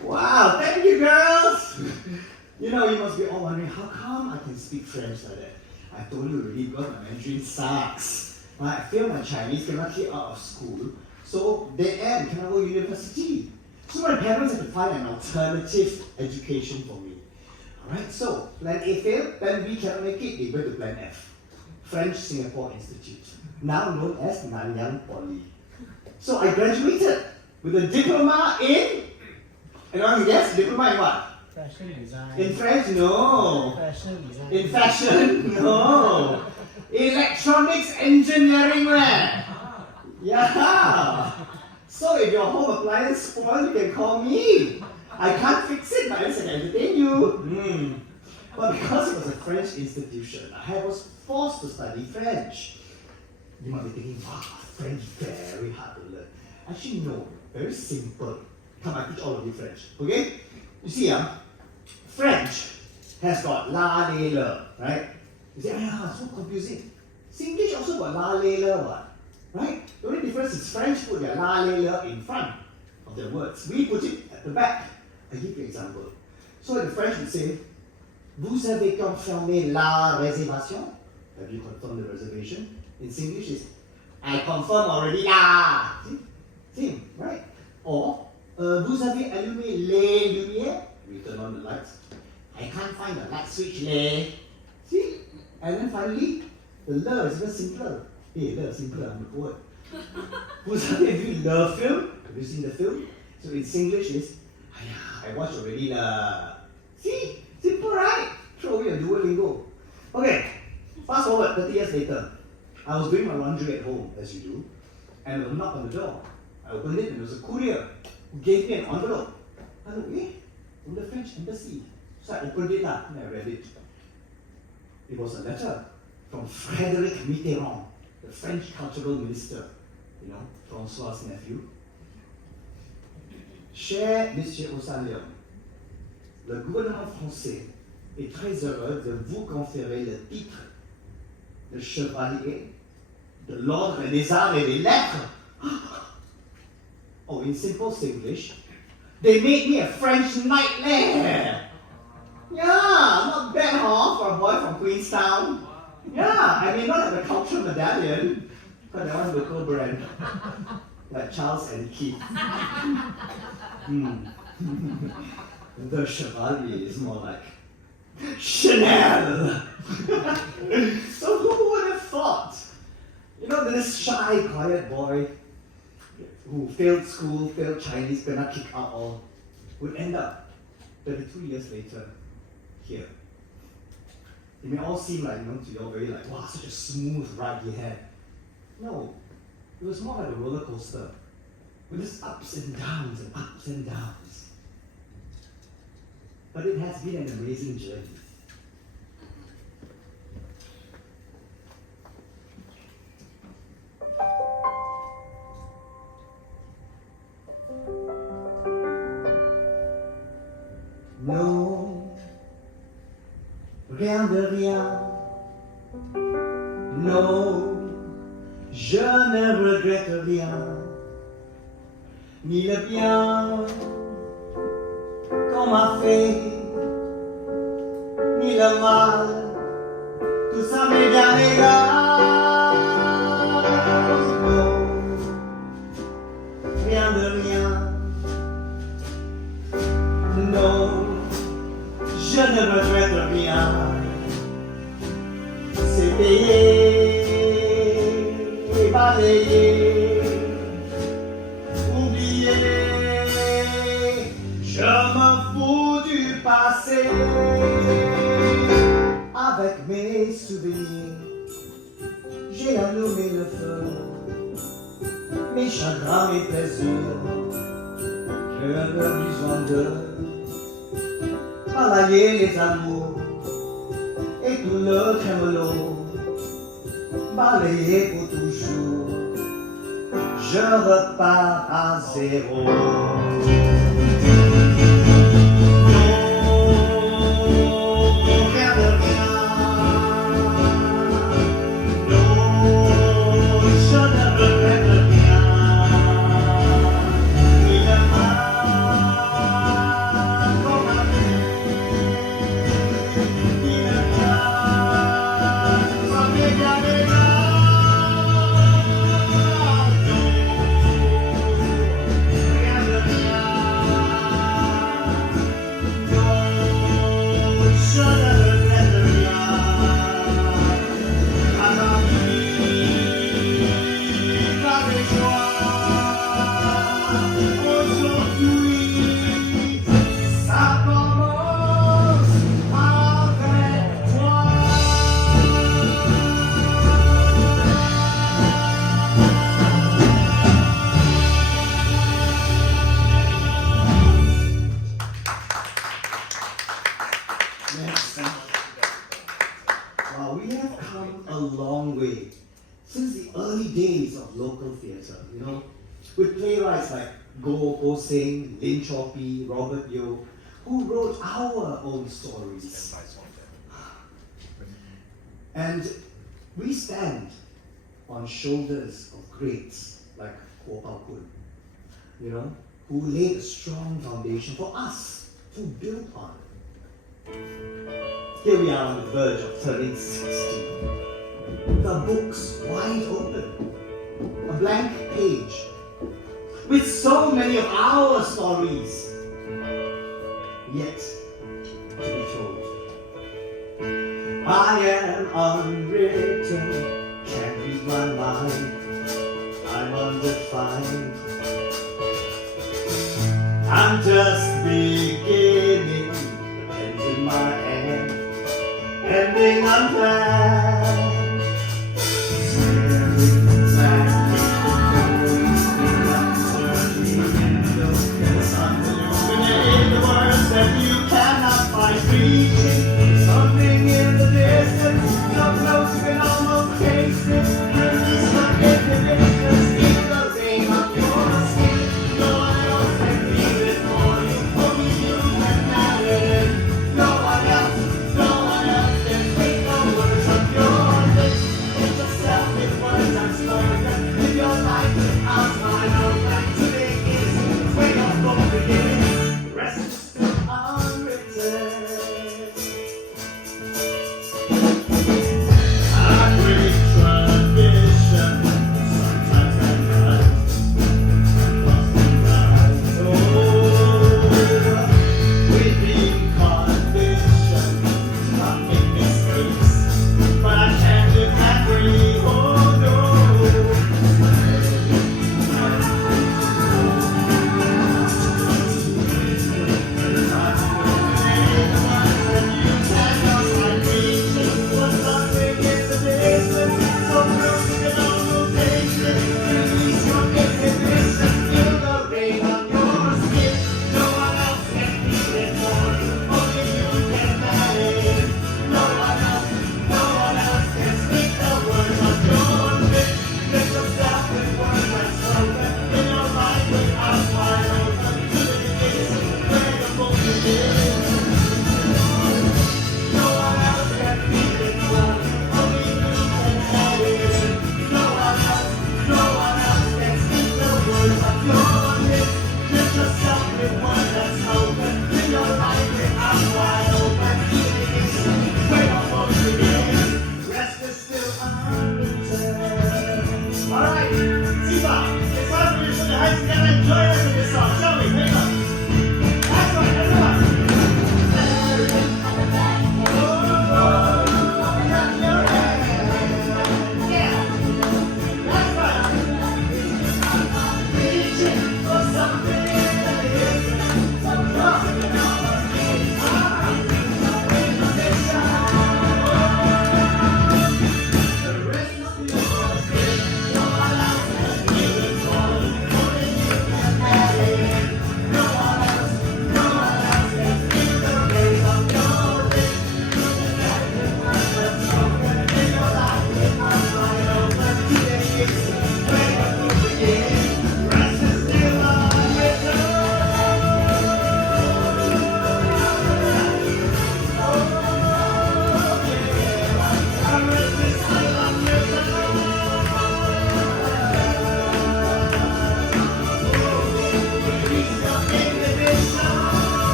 Wow, thank you girls! You know, you must be all wondering, how come I can speak French like that? I told you already because my Mandarin sucks. I failed my Chinese, cannot get out of school, so they end, cannot go to university. So my parents had to find an alternative education for me. Alright, so plan A failed, plan B cannot make it, they went to plan F. French Singapore Institute, now known as Nanyang Poly. So I graduated with a diploma in, anyone guess? Diploma in what? Fashion design. In French? No. Fashion design. In fashion? No. Electronics engineering, man. Yeah. So if your home appliance spoils, you can call me. I can't fix it, but I can entertain you. But because it was a French institution, I was forced to study French. You might be thinking, wow, French very hard to learn. Actually, no, very simple. Come, I teach all of you French, okay? You see, French has got la, le, le, right? You say, so confusing. English also got la, le, le, what? Right? The only difference is French put their la, le, le in front of their words. We put it at the back. I give you an example. So in French, we say, vous avez confirmé la réservation? Have you confirmed the reservation? In English, it's, I confirm already lah. See? Same, right? Or, vous avez allumé les lumières? We turn on the lights. I can't find the light switch leh. See? And then finally, the le is even simpler. Hey, le, simpler, I'm the poet. Vous avez vu le film? Have you seen the film? So in Singlish is, I watched already lah. See? Simple, right? Throw away your Duolingo. Okay, fast forward 30 years later. I was doing my laundry at home, as you do, and there was a knock on the door. I opened it and there was a courier who gave me an envelope. I looked, from the French embassy. So I opened it up and I read it. It was a letter from Frédéric Mitterrand, the French cultural minister, you know, François' nephew. Cher Monsieur Ossalion, le gouvernement français est très heureux de vous conférer le titre de chevalier de l'ordre des arts et des lettres. Oh, in simple English, they made me a French knight there. Yeah, not bad, huh, for a boy from Queenstown. Yeah, I may not have a cultural medallion, but that one's local brand, like Charles and Keith. The chevalier is more like Chanel. So who would have thought? You know, this shy, quiet boy who failed school, failed Chinese, gonna kick out all, would end up 32 years later here. It may all seem like, you know, to you all very like, wow, such a smooth ride he had. No, it was more like a roller coaster with its ups and downs and ups and downs. But it has been an amazing journey. Non, rien de rien. Non, je ne regrette rien. Ni le bien qu'on m'a fait, ni le mal. Tout ça m'est bien égal. regrette rien. C'est payé et balayé, oublié. Je me fous du passé. Avec mes souvenirs, j'ai allumé le feu. Mes chagrins, mes plaisirs, je n'ai besoin de balayer les amours et tout le trémolo, balayer pour toujours. Je repars à zéro. Wow, we have come a long way since the early days of local theatre, with playwrights like Go Po Sing, Lin Chopi, Robert Yeo, who wrote our own stories. And we stand on shoulders of greats like Kuo Pao Kun, who laid a strong foundation for us to build on. Here we are on the verge of turning 60. The book's wide open. A blank page. With so many of our stories yet to be told. I am unwritten, can't read my mind. I'm undefined. I'm just beginning, the pen's in my hand, ending unplanned. Staring back in the words that you cannot find reaching. Something in the distance, so close you can almost taste it. Release the inhibitions in the vein of your skin. No one else can feel it for you, only you can matter it. No one else can take the words of your lips. It's yourself with words unspoken, with your life without my own. And today is where your book begins. Rest is still unwritten.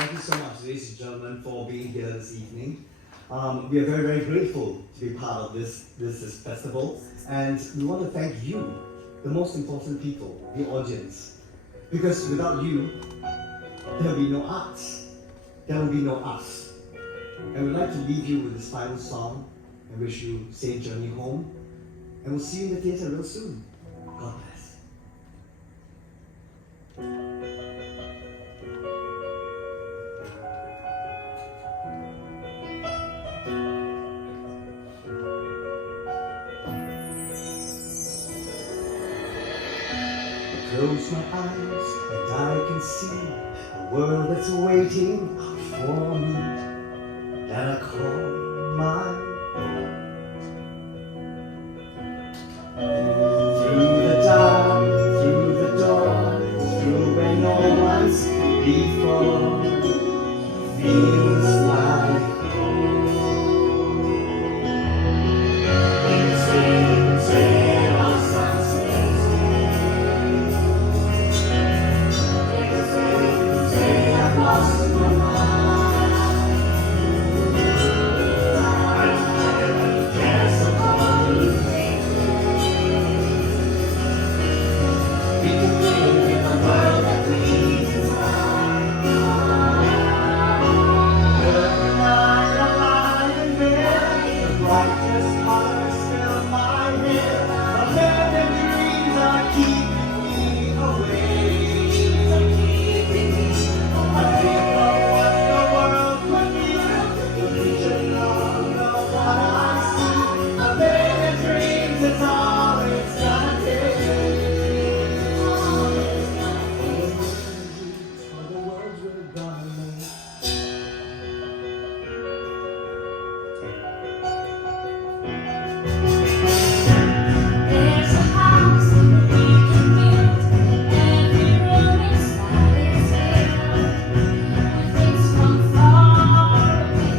Thank you so much, ladies and gentlemen, for being here this evening. We are very, very grateful to be part of this festival, and we want to thank you, the most important people, the audience, because without you, there will be no arts, there will be no us. And we'd like to leave you with this final song and wish you a safe journey home, and we'll see you in the theatre real soon. God bless. Close my eyes and I can see a world that's waiting out for me, that I call my own. Through the dark, through the door, through where no one's before, feels like home. You say, all sunsets. I've lost my mind. I guess upon you. We can live in the world that we design. Every night I lie in bed, the brightest colors fill my head. A million dreams are keeping me awake. I think of what the world could be, the vision of what I see. A million dreams is all it's gonna take. For the world we're gonna make. There's a house we can build. Every room inside is filled with things from far away.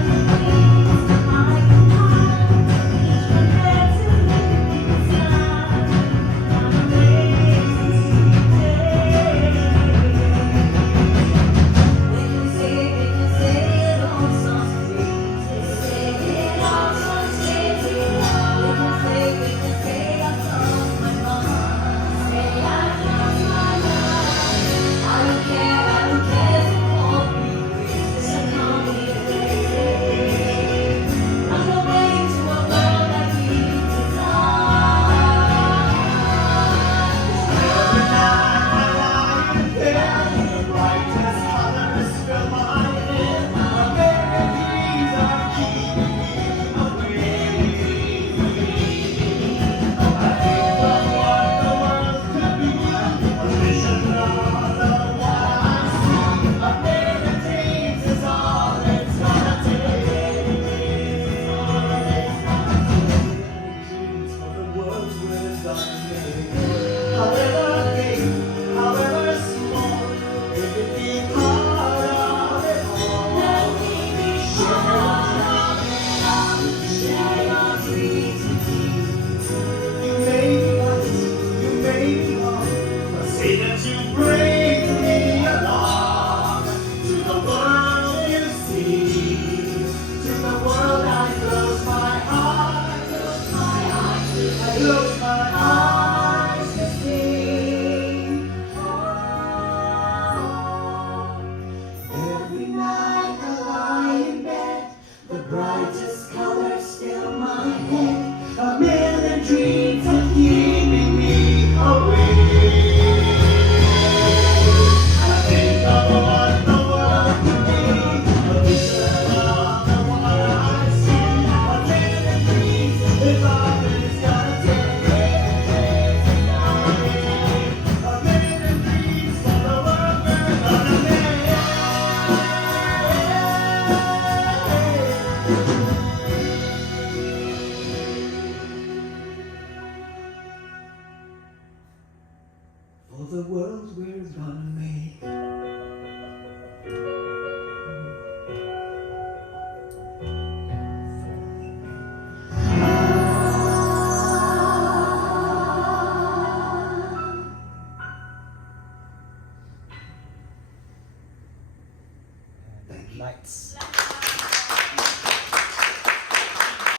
Memories I compile compared to living inside on a lazy day. We can say it all sounds crazy. Say it all sounds crazy. We can say I've lost my mind. Say I've lost my mind. I don't care if you call me crazy. So call me crazy. Run away to a world that we design. Every night I lie in bed, the brightest colors fill my head. A million dreams are keeping me awake. I think of what the world could be, a vision of what I see. A million dreams is all it's gonna take. Dreams for the world we're gonna make. However big, however small, we can be part of it all. Let me be share your dreams with me. You may be right, you may be wrong, but say that you bring me along to the world you see, to the world I close my eyes, I close my eyes to see. Every night I lie in bed, the brightest colors fill my head. A million dreams are keeping me awake. I think of what the world could be, a vision of what I see. A million dreams is all it's gonna take. A million dreams for the world we're gonna make. For the world we're gonna make. Lights.